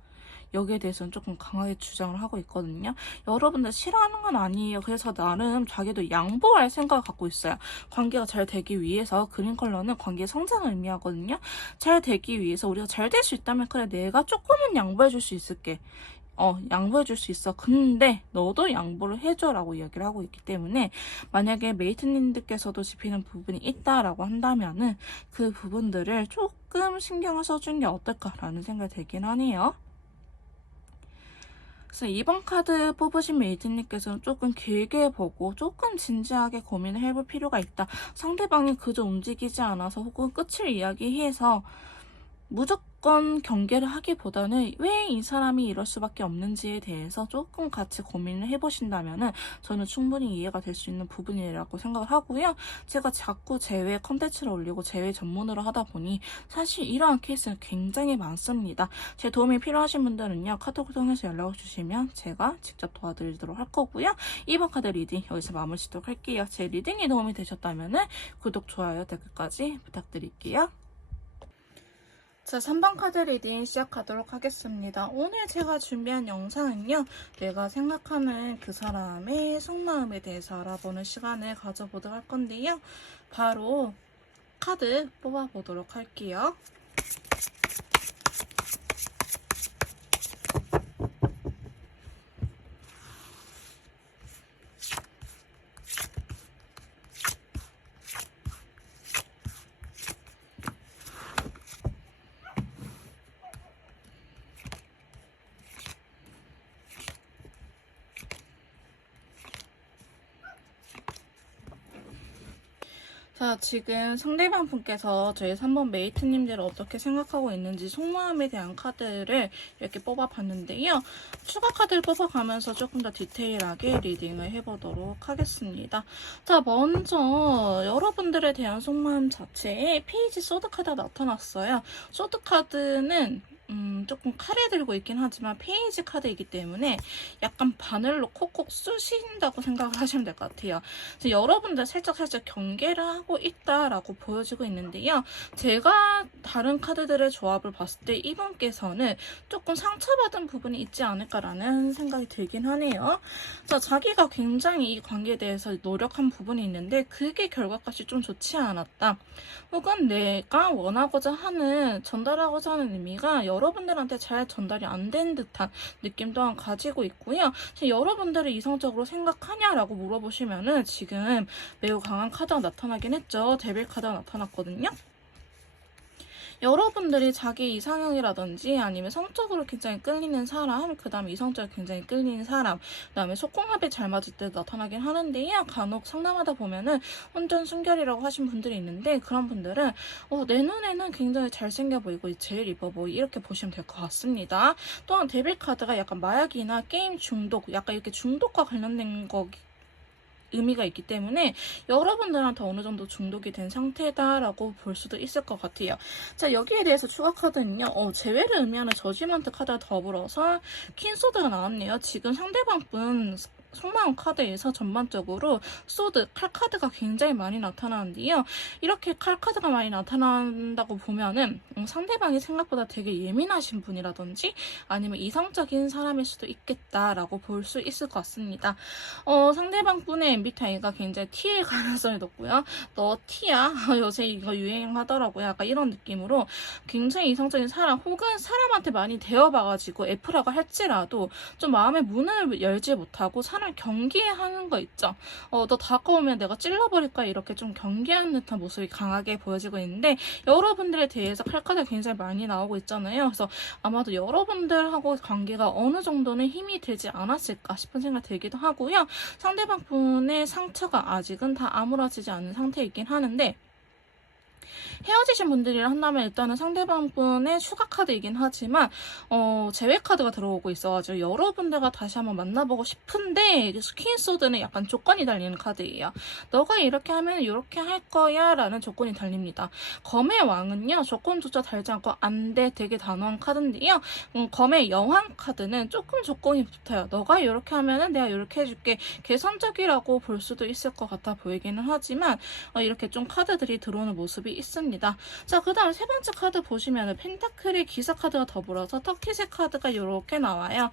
여기에 대해서는 조금 강하게 주장을 하고 있거든요. 여러분들 싫어하는 건 아니에요. 그래서 나름 자기도 양보할 생각을 갖고 있어요. 관계가 잘 되기 위해서, 그린 컬러는 관계의 성장을 의미하거든요. 잘 되기 위해서 우리가 잘 될 수 있다면 그래, 내가 조금은 양보해줄 수 있을게. 양보해줄 수 있어. 근데 너도 양보를 해줘라고 이야기를 하고 있기 때문에, 만약에 메이트님들께서도 짚히는 부분이 있다라고 한다면은 그 부분들을 조금 신경을 써주는 게 어떨까라는 생각이 들긴 하네요. 그래서 이번 카드 뽑으신 메이트님께서는 조금 길게 보고 조금 진지하게 고민을 해볼 필요가 있다. 상대방이 그저 움직이지 않아서 혹은 끝을 이야기해서 무조건 경계를 하기보다는 왜 이 사람이 이럴 수밖에 없는지에 대해서 조금 같이 고민을 해보신다면은 저는 충분히 이해가 될 수 있는 부분이라고 생각을 하고요. 제가 자꾸 제외 컨텐츠를 올리고 제외 전문으로 하다 보니 사실 이러한 케이스는 굉장히 많습니다. 제 도움이 필요하신 분들은요, 카톡을 통해서 연락을 주시면 제가 직접 도와드리도록 할 거고요. 이번 카드 리딩 여기서 마무리 짓도록 할게요. 제 리딩이 도움이 되셨다면은 구독, 좋아요, 댓글까지 부탁드릴게요. 자, 3번 카드 리딩 시작하도록 하겠습니다. 오늘 제가 준비한 영상은요, 내가 생각하는 그 사람의 속마음에 대해서 알아보는 시간을 가져보도록 할 건데요. 바로 카드 뽑아보도록 할게요. 자, 지금 상대방 분께서 저희 3번 메이트님들을 어떻게 생각하고 있는지 속마음에 대한 카드를 이렇게 뽑아봤는데요. 추가 카드를 뽑아가면서 조금 더 디테일하게 리딩을 해보도록 하겠습니다. 자, 먼저 여러분들에 대한 속마음 자체에 페이지 소드 카드가 나타났어요. 소드 카드는 조금 칼에 들고 있긴 하지만 페이지 카드이기 때문에 약간 바늘로 콕콕 쑤신다고 생각을 하시면 될 것 같아요. 여러분들 살짝 경계를 하고 있다라고 보여지고 있는데요. 제가 다른 카드들의 조합을 봤을 때 이분께서는 조금 상처받은 부분이 있지 않을까라는 생각이 들긴 하네요. 자, 자기가 굉장히 이 관계에 대해서 노력한 부분이 있는데 그게 결과값이 좀 좋지 않았다. 혹은 내가 원하고자 하는, 전달하고자 하는 의미가 여러분들한테 잘 전달이 안 된 듯한 느낌 또한 가지고 있고요. 여러분들을 이성적으로 생각하냐라고 물어보시면은 지금 매우 강한 카드가 나타나긴 했죠. 데빌 카드가 나타났거든요. 여러분들이 자기 이상형이라든지 아니면 성적으로 굉장히 끌리는 사람, 그 다음에 이성적으로 굉장히 끌리는 사람, 그 다음에 속궁합이 잘 맞을 때 나타나긴 하는데요. 간혹 상담하다 보면은 혼전 순결이라고 하신 분들이 있는데, 그런 분들은 내 눈에는 굉장히 잘생겨 보이고 제일 이뻐 보이, 이렇게 보시면 될 것 같습니다. 또한 데빌 카드가 약간 마약이나 게임 중독, 약간 이렇게 중독과 관련된 거 의미가 있기 때문에 여러분들한테 어느 정도 중독이 된 상태다라고 볼 수도 있을 것 같아요. 자, 여기에 대해서 추가 카드는요, 재회를 의미하는 저지먼트 카드와 더불어서 퀸소드가 나왔네요. 지금 상대방 분 속마음 카드에서 전반적으로 소드, 칼 카드가 굉장히 많이 나타나는데요. 이렇게 칼 카드가 많이 나타난다고 보면은 상대방이 생각보다 되게 예민하신 분이라든지 아니면 이성적인 사람일 수도 있겠다라고 볼 수 있을 것 같습니다. 상대방 분의 MBTI가 굉장히 T일 가능성이 높고요. 너 T야? 요새 이거 유행하더라고요. 약간 이런 느낌으로 굉장히 이성적인 사람, 혹은 사람한테 많이 대어봐가지고 F라고 할지라도 좀 마음의 문을 열지 못하고 사람을 경계하는 거 있죠. 너 다가오면 내가 찔러버릴까, 이렇게 좀 경계하는 듯한 모습이 강하게 보여지고 있는데, 여러분들에 대해서 칼카드가 굉장히 많이 나오고 있잖아요. 그래서 아마도 여러분들하고 관계가 어느 정도는 힘이 되지 않았을까 싶은 생각이 들기도 하고요. 상대방 분의 상처가 아직은 다 아물어지지 않은 상태이긴 하는데, 헤어지신 분들이라 한다면 일단은 상대방분의 추가 카드이긴 하지만 제외 카드가 들어오고 있어가지고 여러분들과 다시 한번 만나보고 싶은데 퀸소드는 약간 조건이 달리는 카드예요. 너가 이렇게 하면 이렇게 할 거야 라는 조건이 달립니다. 검의 왕은요 조건조차 달지 않고 안 돼 되게 단호한 카드인데요. 검의 여왕 카드는 조금 조건이 붙어요. 너가 이렇게 하면은 내가 이렇게 해줄게. 계산적이라고 볼 수도 있을 것 같아 보이기는 하지만 이렇게 좀 카드들이 들어오는 모습이 있습니다. 자, 그 다음 세 번째 카드 보시면은 펜타클의 기사 카드가 더불어서 터키색 카드가 이렇게 나와요.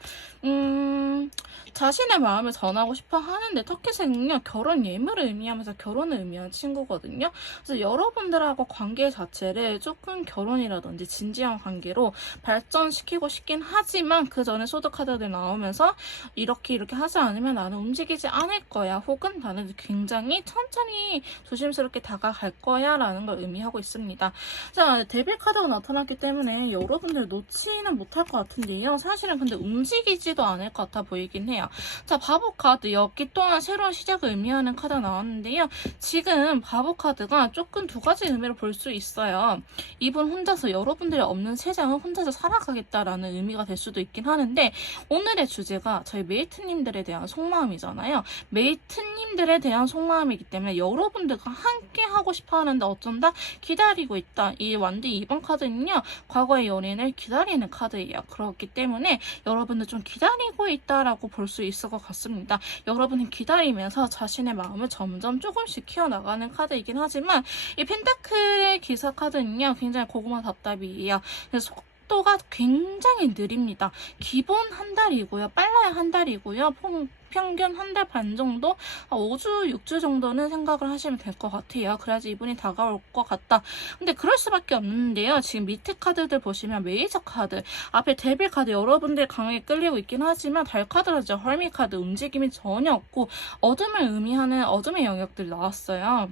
자신의 마음을 전하고 싶어 하는데 터키색은요 결혼 예물을 의미하면서 결혼을 의미하는 친구거든요. 그래서 여러분들하고 관계 자체를 조금 결혼이라든지 진지한 관계로 발전시키고 싶긴 하지만 그 전에 소드 카드들 나오면서 이렇게 하지 않으면 나는 움직이지 않을 거야 혹은 나는 굉장히 천천히 조심스럽게 다가갈 거야 라는 걸 의미하고 있습니다. 자, 데빌 카드가 나타났기 때문에 여러분들 놓지는 못할 것 같은데요. 사실은 근데 움직이지도 않을 것 같아 보이긴 해요. 자, 바보 카드 였기 또한 새로운 시작을 의미하는 카드가 나왔는데요. 지금 바보 카드가 조금 두 가지 의미로 볼 수 있어요. 이분 혼자서 여러분들이 없는 세상을 혼자서 살아가겠다라는 의미가 될 수도 있긴 하는데 오늘의 주제가 저희 메이트님들에 대한 속마음이잖아요. 메이트님들에 대한 속마음이기 때문에 여러분들과 함께 하고 싶어 하는데 어쩐다 기다리고 있다. 이 완디 2번 카드는요. 과거의 연인을 기다리는 카드예요. 그렇기 때문에 여러분들 좀 기다리고 있다라고 볼 수 있을 것 같습니다. 여러분이 기다리면서 자신의 마음을 점점 조금씩 키워나가는 카드이긴 하지만 이 펜타클의 기사 카드는요. 굉장히 고구마 답답이에요. 그래서 속도가 굉장히 느립니다. 기본 한 달이고요. 빨라야 한 달이고요. 평균 한 달 반 정도? 5주, 6주 정도는 생각을 하시면 될 것 같아요. 그래야지 이분이 다가올 것 같다. 근데 그럴 수밖에 없는데요. 지금 밑에 카드들 보시면 메이저 카드, 앞에 데빌 카드 여러분들 강하게 끌리고 있긴 하지만 달 카드라든지 헐미 카드 움직임이 전혀 없고 어둠을 의미하는 어둠의 영역들이 나왔어요.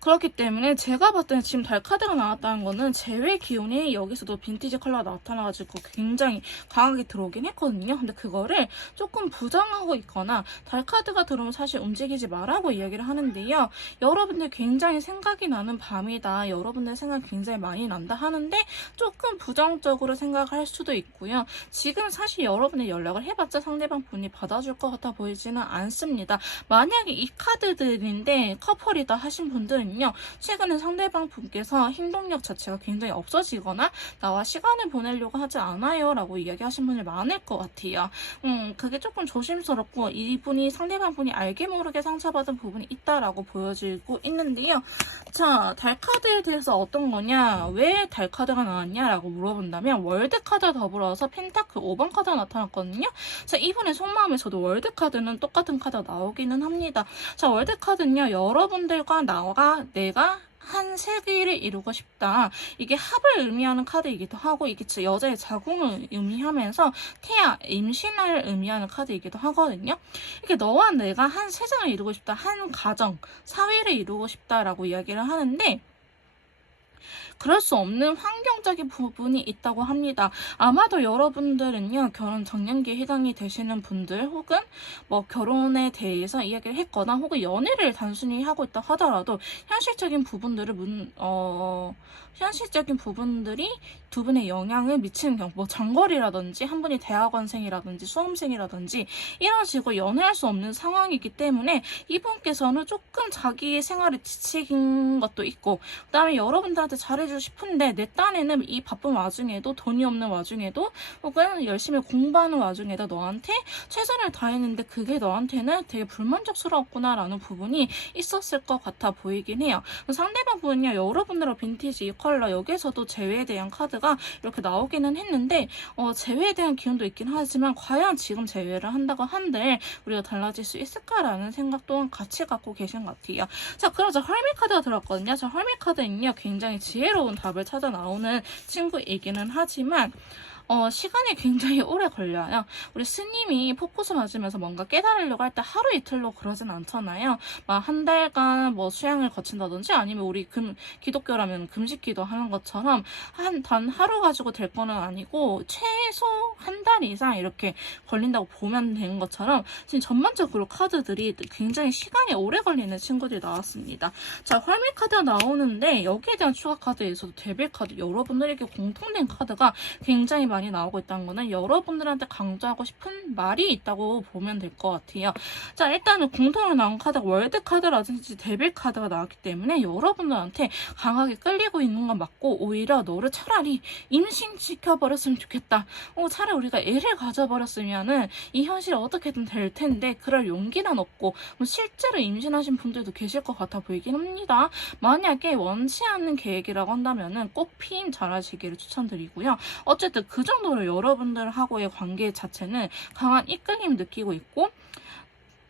그렇기 때문에 제가 봤을 때는 지금 달 카드가 나왔다는 거는 제외 기운이 여기서도 빈티지 컬러가 나타나가지고 굉장히 강하게 들어오긴 했거든요. 근데 그거를 조금 부정하고 있거나 달 카드가 들어오면 사실 움직이지 말라고 이야기를 하는데요. 여러분들 굉장히 생각이 나는 밤이다. 여러분들 생각이 굉장히 많이 난다 하는데 조금 부정적으로 생각할 수도 있고요. 지금 사실 여러분이 연락을 해봤자 상대방 분이 받아줄 것 같아 보이지는 않습니다. 만약에 이 카드들인데 커플이다 하신 분들은 최근에 상대방 분께서 행동력 자체가 굉장히 없어지거나 나와 시간을 보내려고 하지 않아요 라고 이야기하신 분이 많을 것 같아요. 그게 조금 조심스럽고 이분이 상대방 분이 알게 모르게 상처받은 부분이 있다라고 보여지고 있는데요. 자, 달카드에 대해서 어떤 거냐, 왜 달카드가 나왔냐라고 물어본다면 월드카드 더불어서 펜타클 5번 카드가 나타났거든요. 자, 이분의 속마음에서도 월드카드는 똑같은 카드가 나오기는 합니다. 자, 월드카드는요, 여러분들과 내가 한 세계를 이루고 싶다. 이게 합을 의미하는 카드이기도 하고 이게 여자의 자궁을 의미하면서 태아, 임신을 의미하는 카드이기도 하거든요. 이게 너와 내가 한 세상을 이루고 싶다. 한 가정, 사회를 이루고 싶다라고 이야기를 하는데 그럴 수 없는 환경적인 부분이 있다고 합니다. 아마도 여러분들은요, 결혼 정년기에 해당이 되시는 분들 혹은 뭐 결혼에 대해서 이야기를 했거나 혹은 연애를 단순히 하고 있다 하더라도 현실적인 부분들이 두 분의 영향을 미치는 경우, 뭐 장거리라든지 한 분이 대학원생이라든지 수험생이라든지 이런 식으로 연애할 수 없는 상황이기 때문에 이분께서는 조금 자기의 생활에 지친 것도 있고 그 다음에 여러분들한테 잘해주고 싶은데 내 딴에는 이 바쁜 와중에도 돈이 없는 와중에도 혹은 열심히 공부하는 와중에도 너한테 최선을 다했는데 그게 너한테는 되게 불만족스럽구나 라는 부분이 있었을 것 같아 보이긴 해요. 상대방 분은요, 여러분들의 빈티지 이 컬러 여기에서도 재회에 대한 카드가 이렇게 나오기는 했는데 재회에 대한 기운도 있긴 하지만 과연 지금 재회를 한다고 한들 우리가 달라질 수 있을까라는 생각 또한 같이 갖고 계신 것 같아요. 자, 그러자 헐미 카드가 들었거든요. 자, 헐미 카드는요 굉장히 지혜로운 답을 찾아 나오는 친구이기는 하지만 시간이 굉장히 오래 걸려요. 우리 스님이 폭포수 맞으면서 뭔가 깨달으려고 할 때 하루 이틀로 그러진 않잖아요. 막 한 달간 뭐 수양을 거친다든지 아니면 우리 기독교라면 금식기도 하는 것처럼 단 하루 가지고 될 거는 아니고 최소 한 달 이상 이렇게 걸린다고 보면 되는 것처럼 지금 전반적으로 카드들이 굉장히 시간이 오래 걸리는 친구들이 나왔습니다. 자, 활미 카드가 나오는데 여기에 대한 추가 카드에서도 데빌 카드, 여러분들에게 공통된 카드가 굉장히 많이 나오고 있다는 거는 여러분들한테 강조하고 싶은 말이 있다고 보면 될 것 같아요. 자, 일단은 공통으로 나온 카드가 월드 카드라든지 데빌 카드가 나왔기 때문에 여러분들한테 강하게 끌리고 있는 건 맞고, 오히려 너를 차라리 임신시켜버렸으면 좋겠다. 차라리 우리가 애를 가져버렸으면은 이 현실이 어떻게든 될 텐데 그럴 용기는 없고, 실제로 임신하신 분들도 계실 것 같아 보이긴 합니다. 만약에 원치 않는 계획이라고 한다면은 꼭 피임 잘 하시기를 추천드리고요. 어쨌든 그 정도로 여러분들하고의 관계 자체는 강한 이끌림을 느끼고 있고,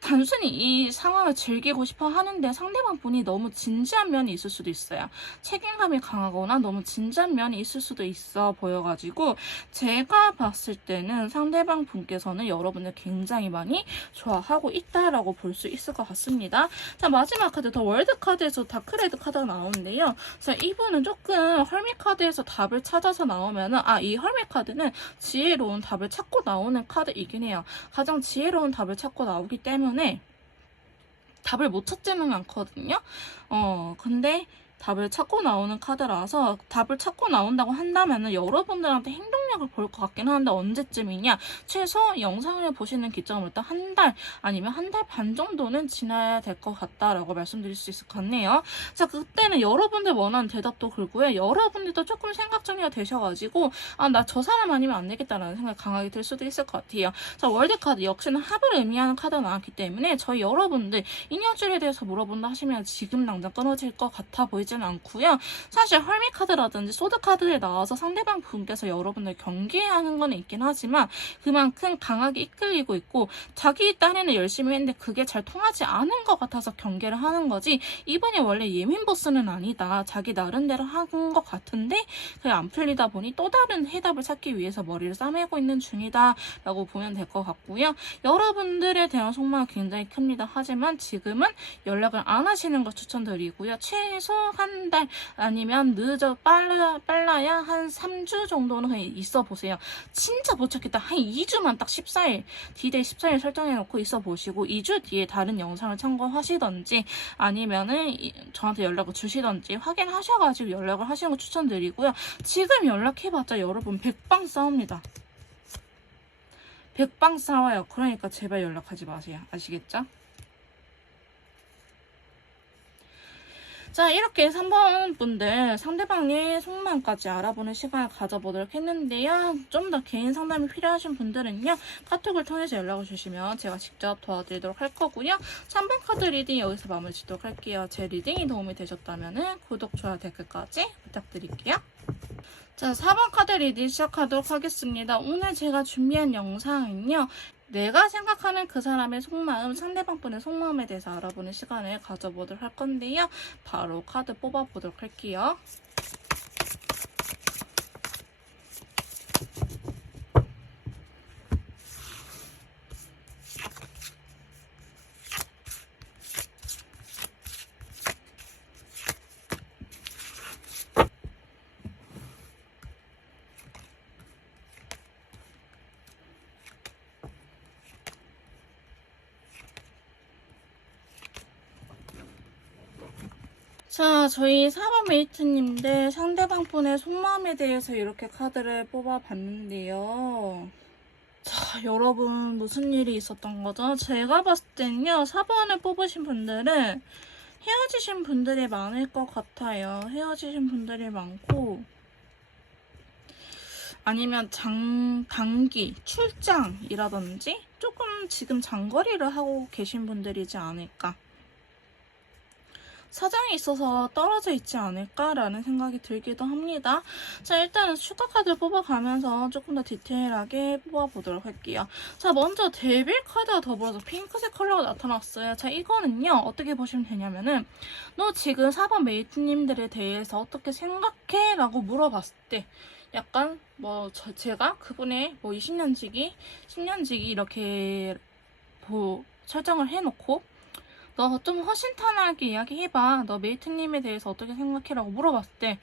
단순히 이 상황을 즐기고 싶어 하는데 상대방 분이 너무 진지한 면이 있을 수도 있어요. 책임감이 강하거나 너무 진지한 면이 있을 수도 있어 보여가지고, 제가 봤을 때는 상대방 분께서는 여러분을 굉장히 많이 좋아하고 있다라고 볼 수 있을 것 같습니다. 자, 마지막 카드 더 월드 카드에서 다크레드 카드가 나오는데요. 자, 이분은 조금 헐미 카드에서 답을 찾아서 나오면은, 이 헐미 카드는 지혜로운 답을 찾고 나오는 카드이긴 해요. 가장 지혜로운 답을 찾고 나오기 때문에 답을 못 찾지는 않거든요. 근데 답을 찾고 나오는 카드라서, 답을 찾고 나온다고 한다면은 여러분들한테 행동력을 볼 것 같긴 하는데 언제쯤이냐? 최소 영상을 보시는 기점으로 한 달 아니면 한 달 반 정도는 지나야 될 것 같다라고 말씀드릴 수 있을 것 같네요. 자, 그때는 여러분들 원하는 대답도 그렇고요. 여러분들도 조금 생각 정리가 되셔가지고 나 저 사람 아니면 안 되겠다라는 생각이 강하게 들 수도 있을 것 같아요. 자, 월드카드 역시는 합을 의미하는 카드가 나왔기 때문에 저희 여러분들 인연줄에 대해서 물어본다 하시면 지금 당장 끊어질 것 같아 보이지 않고요. 사실 헐미 카드라든지 소드 카드에 나와서 상대방 분께서 여러분들 경계하는 건 있긴 하지만 그만큼 강하게 이끌리고 있고, 자기 딴에는 열심히 했는데 그게 잘 통하지 않은 것 같아서 경계를 하는 거지, 이분이 원래 예민 보스는 아니다. 자기 나름대로 하는 것 같은데 그게 안 풀리다 보니 또 다른 해답을 찾기 위해서 머리를 싸매고 있는 중이다 라고 보면 될 것 같고요. 여러분들에 대한 속마음은 굉장히 큽니다. 하지만 지금은 연락을 안 하시는 거 추천드리고요. 최소 한 달 아니면 빨라야 한 3주 정도는 그냥 있어 보세요. 진짜 못 찾겠다. 한 2주만 딱 14일, D-Day 14일 설정해놓고 있어 보시고 2주 뒤에 다른 영상을 참고하시던지 아니면은 저한테 연락을 주시던지 확인하셔가지고 연락을 하시는 거 추천드리고요. 지금 연락해봤자 여러분 100방 싸웁니다. 100방 싸워요. 그러니까 제발 연락하지 마세요. 아시겠죠? 자, 이렇게 3번 분들 상대방의 속마음까지 알아보는 시간을 가져보도록 했는데요. 좀 더 개인 상담이 필요하신 분들은요, 카톡을 통해서 연락을 주시면 제가 직접 도와드리도록 할 거고요. 3번 카드 리딩 여기서 마무리 짓도록 할게요. 제 리딩이 도움이 되셨다면 구독, 좋아요, 댓글까지 부탁드릴게요. 자, 4번 카드 리딩 시작하도록 하겠습니다. 오늘 제가 준비한 영상은요, 내가 생각하는 그 사람의 속마음, 상대방 분의 속마음에 대해서 알아보는 시간을 가져보도록 할 건데요. 바로 카드 뽑아보도록 할게요. 자, 저희 4번 메이트님들 상대방 분의 속마음에 대해서 이렇게 카드를 뽑아봤는데요. 자, 여러분 무슨 일이 있었던 거죠? 제가 봤을 땐요, 4번을 뽑으신 분들은 헤어지신 분들이 많을 것 같아요. 헤어지신 분들이 많고, 아니면 단기 출장이라든지 조금 지금 장거리를 하고 계신 분들이지 않을까. 사정이 있어서 떨어져 있지 않을까라는 생각이 들기도 합니다. 자, 일단은 추가 카드를 뽑아가면서 조금 더 디테일하게 뽑아보도록 할게요. 자, 먼저 데빌 카드와 더불어서 핑크색 컬러가 나타났어요. 자, 이거는요, 어떻게 보시면 되냐면은, 너 지금 4번 메이트님들에 대해서 어떻게 생각해? 라고 물어봤을 때, 약간, 제가 그분의 20년지기, 10년지기 이렇게 설정을 해놓고, 너 좀 허심탄회하게 이야기해봐. 너 메이트님에 대해서 어떻게 생각해? 라고 물어봤을 때,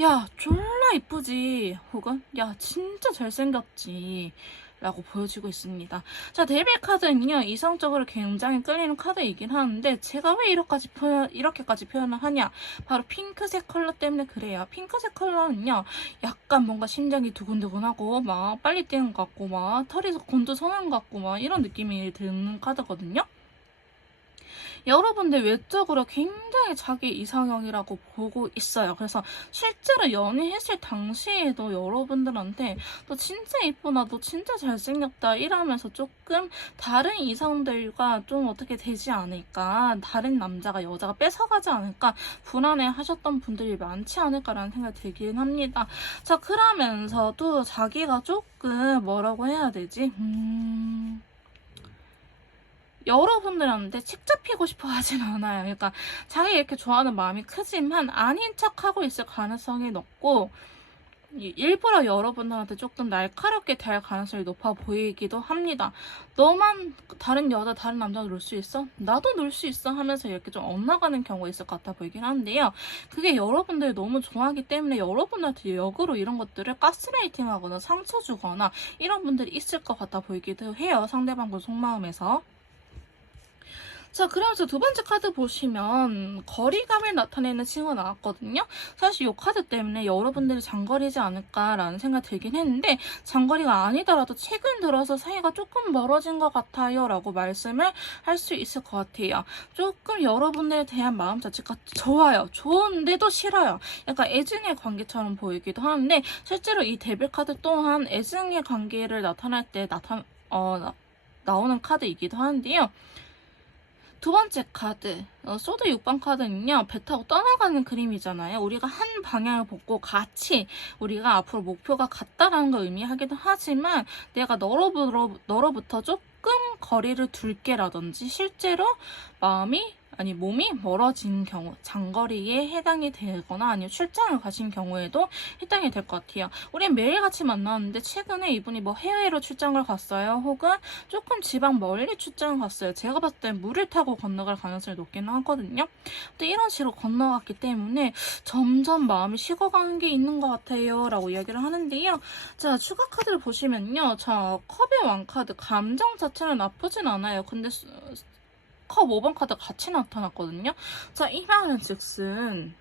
야, 졸라 이쁘지. 혹은, 야, 진짜 잘생겼지. 라고 보여지고 있습니다. 자, 데빌 카드는요, 이성적으로 굉장히 끌리는 카드이긴 하는데, 제가 왜 이렇게까지 표현을 하냐? 바로 핑크색 컬러 때문에 그래요. 핑크색 컬러는요, 약간 뭔가 심장이 두근두근하고, 막 빨리 뛰는 것 같고, 막 털이 곤두서는 것 같고, 막 이런 느낌이 드는 카드거든요. 여러분들 외적으로 굉장히 자기 이상형이라고 보고 있어요. 그래서 실제로 연애했을 당시에도 여러분들한테 너 진짜 이쁘다, 너 진짜 잘생겼다 이러면서 조금 다른 이성들과 좀 어떻게 되지 않을까, 다른 남자가 여자가 뺏어가지 않을까 불안해 하셨던 분들이 많지 않을까라는 생각이 들긴 합니다. 자, 그러면서도 자기가 조금 뭐라고 해야 되지? 여러분들한테 책 잡히고 싶어 하진 않아요. 그러니까 자기 이렇게 좋아하는 마음이 크지만 아닌 척하고 있을 가능성이 높고, 일부러 여러분들한테 조금 날카롭게 대할 가능성이 높아 보이기도 합니다. 너만 다른 여자, 다른 남자도 놀 수 있어? 나도 놀 수 있어? 하면서 이렇게 좀 엇나가는 경우가 있을 것 같아 보이긴 하는데요. 그게 여러분들이 너무 좋아하기 때문에 여러분한테 역으로 이런 것들을 가스라이팅하거나 상처 주거나 이런 분들이 있을 것 같아 보이기도 해요. 상대방과 속마음에서. 자, 그러면서 두 번째 카드 보시면 거리감을 나타내는 칭호가 나왔거든요. 사실 이 카드 때문에 여러분들이 장거리지 않을까라는 생각이 들긴 했는데, 장거리가 아니더라도 최근 들어서 사이가 조금 멀어진 것 같아요 라고 말씀을 할 수 있을 것 같아요. 조금 여러분들에 대한 마음 자체가 좋아요. 좋은데도 싫어요. 약간 애증의 관계처럼 보이기도 하는데, 실제로 이 데빌 카드 또한 애증의 관계를 나타낼 때 나오는 카드이기도 하는데요. 두 번째 카드, 소드 6번 카드는요, 배 타고 떠나가는 그림이잖아요. 우리가 한 방향을 보고 같이 우리가 앞으로 목표가 같다라는 걸 의미하기도 하지만, 내가 너로부터 조금 거리를 둘게라든지 실제로 몸이 멀어진 경우, 장거리에 해당이 되거나 아니면 출장을 가신 경우에도 해당이 될 것 같아요. 우린 매일같이 만났는데 최근에 이분이 해외로 출장을 갔어요. 혹은 조금 지방 멀리 출장을 갔어요. 제가 봤을 때 물을 타고 건너갈 가능성이 높기는 하거든요. 근데 이런 식으로 건너갔기 때문에 점점 마음이 식어가는 게 있는 것 같아요 라고 이야기를 하는데요. 자, 추가 카드를 보시면요. 자, 컵의 왕카드, 감정 자체는 나쁘진 않아요. 근데 컵 5번 카드 같이 나타났거든요. 자, 이 말은 즉슨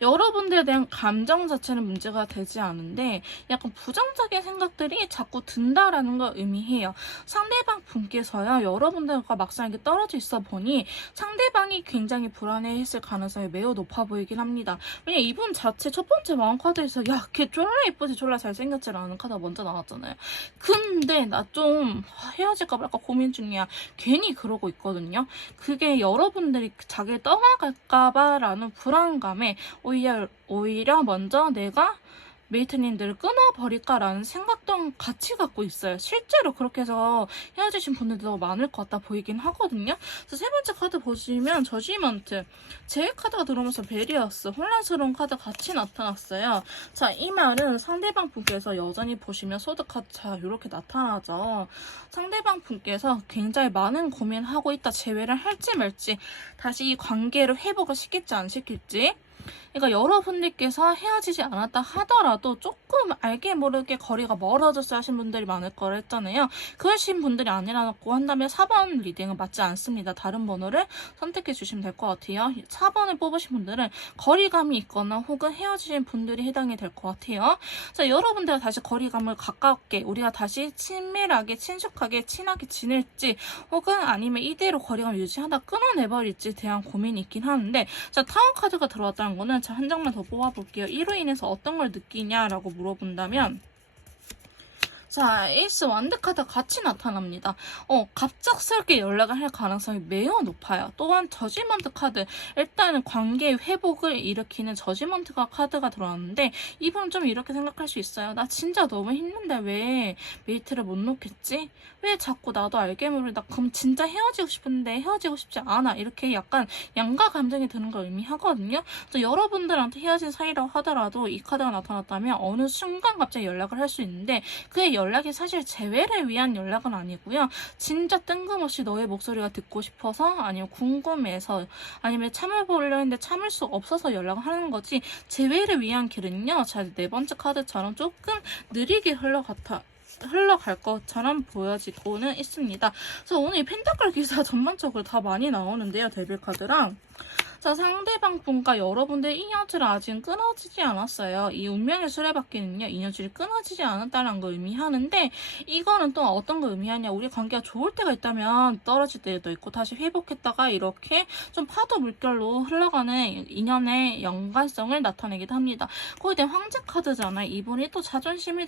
여러분들에 대한 감정 자체는 문제가 되지 않은데 약간 부정적인 생각들이 자꾸 든다라는 걸 의미해요. 상대방 분께서요, 여러분들과 막상 이렇게 떨어져 있어 보니 상대방이 굉장히 불안해했을 가능성이 매우 높아 보이긴 합니다. 왜냐면 이분 자체 첫 번째 마음 카드에서 야, 걔 졸라 예쁘지, 졸라 잘생겼지라는 카드가 먼저 나왔잖아요. 근데 나 좀 헤어질까 말까 고민 중이야. 괜히 그러고 있거든요. 그게 여러분들이 자기를 떠나갈까봐라는 불안감에 오히려 먼저 내가 메이트님들을 끊어버릴까라는 생각도 같이 갖고 있어요. 실제로 그렇게 해서 헤어지신 분들도 많을 것 같다 보이긴 하거든요. 그래서 세 번째 카드 보시면 저지먼트, 제일 카드가 들어오면서 베리어스, 혼란스러운 카드 같이 나타났어요. 자, 이 말은 상대방 분께서 여전히 보시면 소드 카드, 자, 이렇게 나타나죠. 상대방 분께서 굉장히 많은 고민하고 있다. 재회를 할지 말지, 다시 이 관계를 회복을 시킬지 안 시킬지. 그러니까 여러분들께서 헤어지지 않았다 하더라도 조금 알게 모르게 거리가 멀어졌어 하신 분들이 많을 거라 했잖아요. 그러신 분들이 아니라고 한다면 4번 리딩은 맞지 않습니다. 다른 번호를 선택해 주시면 될 것 같아요. 4번을 뽑으신 분들은 거리감이 있거나 혹은 헤어지신 분들이 해당이 될 것 같아요. 자, 여러분들과 다시 거리감을 가깝게, 우리가 다시 친밀하게, 친숙하게, 친하게 지낼지, 혹은 아니면 이대로 거리감을 유지하다 끊어내버릴지 대한 고민이 있긴 하는데, 자, 타워 카드가 들어왔다는 거는, 자, 한 장만 더 뽑아볼게요. 이로 인해서 어떤 걸 느끼냐라고 물어본다면, 자, 에이스 완드카드 같이 나타납니다. 갑작스럽게 연락을 할 가능성이 매우 높아요. 또한 저지먼트 카드, 일단은 관계 회복을 일으키는 저지먼트 카드가 들어왔는데, 이분은 좀 이렇게 생각할 수 있어요. 나 진짜 너무 힘든데 왜 메이트를 못 놓겠지? 왜 자꾸 나도 알게 모르게 나 그럼 진짜 헤어지고 싶은데 헤어지고 싶지 않아. 이렇게 약간 양가 감정이 드는 걸 의미하거든요. 그래서 여러분들한테 헤어진 사이라고 하더라도 이 카드가 나타났다면 어느 순간 갑자기 연락을 할 수 있는데, 그의 연락이 사실 재회를 위한 연락은 아니고요. 진짜 뜬금없이 너의 목소리가 듣고 싶어서, 아니면 궁금해서, 아니면 참아보려 했는데 참을 수 없어서 연락을 하는 거지, 재회를 위한 길은요, 자, 네 번째 카드처럼 조금 느리게 흘러갈 것처럼 보여지고는 있습니다. 그래서 오늘 이 펜타클 기사 전반적으로 다 많이 나오는데요, 데빌 카드랑. 자, 상대방 분과 여러분들 인연줄은 아직 끊어지지 않았어요. 이 운명의 수레바퀴는요, 인연줄이 끊어지지 않았다는 걸 의미하는데, 이거는 또 어떤 걸 의미하냐, 우리 관계가 좋을 때가 있다면 떨어질 때도 있고 다시 회복했다가 이렇게 좀 파도 물결로 흘러가는 인연의 연관성을 나타내기도 합니다. 거기에 대한 황제 카드잖아요. 이분이 또 자존심이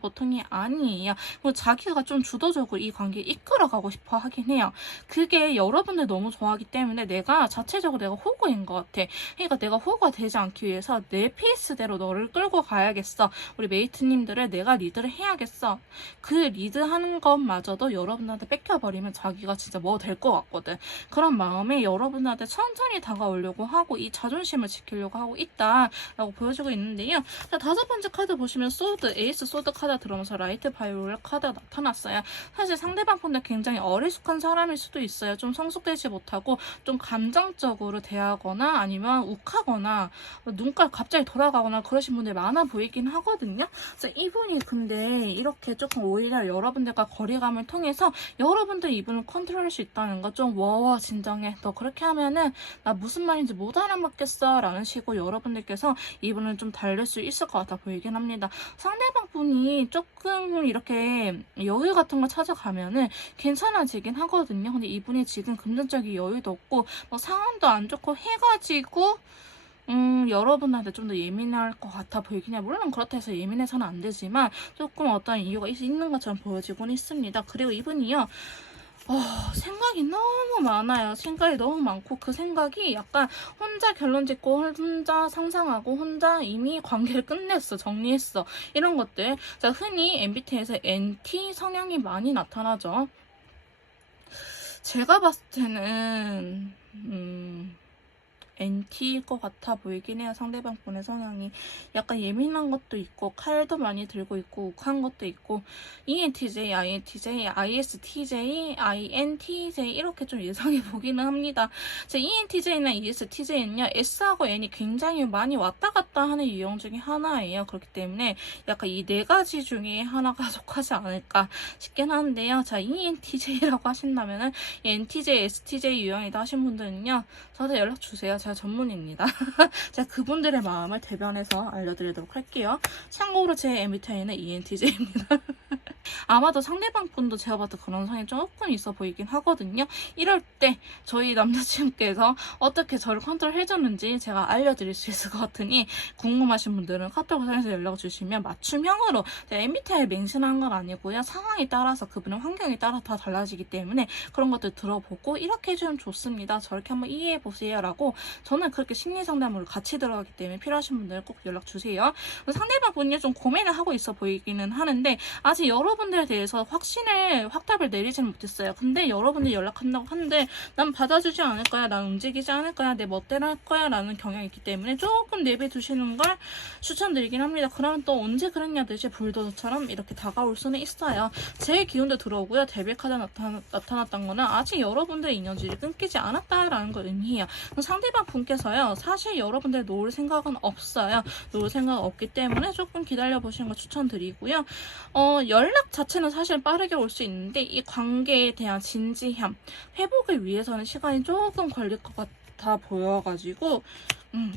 보통이 아니에요. 그리고 자기가 좀 주도적으로 이 관계를 이끌어가고 싶어 하긴 해요. 그게 여러분들 너무 좋아하기 때문에 내가 자체적으로 내가 호구인 것 같아. 그러니까 내가 호구가 되지 않기 위해서 내 페이스대로 너를 끌고 가야겠어. 우리 메이트님들을 내가 리드를 해야겠어. 그 리드하는 것마저도 여러분한테 뺏겨버리면 자기가 진짜 뭐 될 것 같거든. 그런 마음에 여러분한테 천천히 다가오려고 하고 이 자존심을 지키려고 하고 있다라고 보여주고 있는데요. 자, 다섯 번째 카드 보시면 소드, 에이스 소드 카드가 들어오면서 라이트 바이올렛 카드가 나타났어요. 사실 상대방 분들 굉장히 어리숙한 사람일 수도 있어요. 좀 성숙되지 못하고 좀 감정적으로 대하거나 아니면 욱하거나 눈깔 갑자기 돌아가거나 그러신 분들이 많아 보이긴 하거든요. 그래서 이분이 근데 이렇게 조금 오히려 여러분들과 거리감을 통해서 여러분들 이분을 컨트롤할 수 있다는 거, 좀 워워 진정해. 너 그렇게 하면은 나 무슨 말인지 못 알아먹겠어 라는 식으로 여러분들께서 이분을 좀 달랠 수 있을 것 같아 보이긴 합니다. 상대방 분이 조금 이렇게 여유 같은 걸 찾아가면은 괜찮아지긴 하거든요. 근데 이분이 지금 금전적인 여유도 없고 뭐 상황도 안 좋고 해가지고 여러분한테 좀 더 예민할 것 같아 보이긴 해요. 물론 그렇다 해서 예민해서는 안 되지만 조금 어떤 이유가 있는 것처럼 보여지고는 있습니다. 그리고 이분이요, 생각이 너무 많아요. 생각이 너무 많고 그 생각이 약간 혼자 결론 짓고 혼자 상상하고 혼자 이미 관계를 끝냈어, 정리했어, 이런 것들. 자, 흔히 MBTI에서 NT 성향이 많이 나타나죠. 제가 봤을 때는 NT일 것 같아 보이긴 해요. 상대방 분의 성향이 약간 예민한 것도 있고 칼도 많이 들고 있고 욱한 것도 있고 ENTJ, INTJ, ISTJ, INTJ 이렇게 좀 예상해 보기는 합니다. 제 ENTJ나 ESTJ는요, S하고 N이 굉장히 많이 왔다 갔다 하는 유형 중에 하나예요. 그렇기 때문에 약간 이 네 가지 중에 하나가 속하지 않을까 싶긴 한데요. 자, ENTJ라고 하신다면은 NTJ, STJ 유형이다 하신 분들은요, 저한테 연락 주세요. 제가 전문입니다. 제가 그분들의 마음을 대변해서 알려드리도록 할게요. 참고로 제 MBTI는 ENTJ입니다. 아마도 상대방 분도 제가 봐도 그런 성향이 조금 있어 보이긴 하거든요. 이럴 때 저희 남자친구께서 어떻게 저를 컨트롤 해줬는지 제가 알려드릴 수 있을 것 같으니 궁금하신 분들은 카톡을 통해서 연락 주시면 맞춤형으로, 제가 MBTI 맹신한 건 아니고요. 상황에 따라서 그분의 환경에 따라 다 달라지기 때문에 그런 것들 들어보고 이렇게 해주면 좋습니다, 저렇게 한번 이해해보세요 라고, 저는 그렇게 심리상담으로 같이 들어가기 때문에 필요하신 분들은 꼭 연락 주세요. 상대방 분이 좀 고민을 하고 있어 보이기는 하는데 아직 여러분들에 대해서 확답을 내리지는 못했어요. 근데 여러분들이 연락한다고 하는데 난 받아주지 않을 거야, 난 움직이지 않을 거야, 내 멋대로 할 거야 라는 경향이 있기 때문에 조금 내비두시는 걸 추천드리긴 합니다. 그러면 또 언제 그랬냐 듯이 불도저처럼 이렇게 다가올 수는 있어요. 제 기운도 들어오고요. 데빌 카드 나타났던 거는 아직 여러분들의 인연줄이 끊기지 않았다라는 걸 의미해요. 상대방 분께서요, 사실 여러분들 놓을 생각은 없어요. 놓을 생각 없기 때문에 조금 기다려보시는 걸 추천드리고요. 연락 자체는 사실 빠르게 올 수 있는데 이 관계에 대한 진지함, 회복을 위해서는 시간이 조금 걸릴 것 같아 보여가지고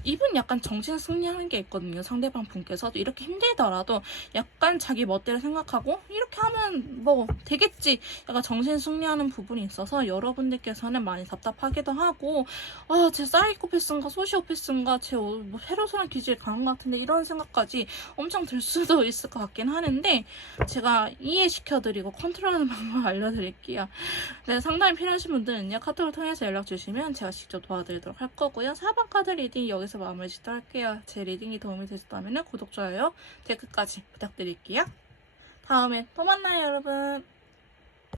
이분 약간 정신 승리하는 게 있거든요. 상대방 분께서도 이렇게 힘들더라도 약간 자기 멋대로 생각하고 이렇게 하면 뭐 되겠지. 약간 정신 승리하는 부분이 있어서 여러분들께서는 많이 답답하기도 하고 제 사이코패스인가 소시오패스인가 뭐 페르소나 기질이 강한 것 같은데 이런 생각까지 엄청 들 수도 있을 것 같긴 하는데 제가 이해시켜드리고 컨트롤하는 방법 알려드릴게요. 네, 상담이 필요하신 분들은요. 카톡을 통해서 연락 주시면 제가 직접 도와드리도록 할 거고요. 4번 카드 리딩 여기서 마무리 짓도록 할게요. 제 리딩이 도움이 되셨다면 구독, 좋아요, 댓글까지 부탁드릴게요. 다음에 또 만나요, 여러분.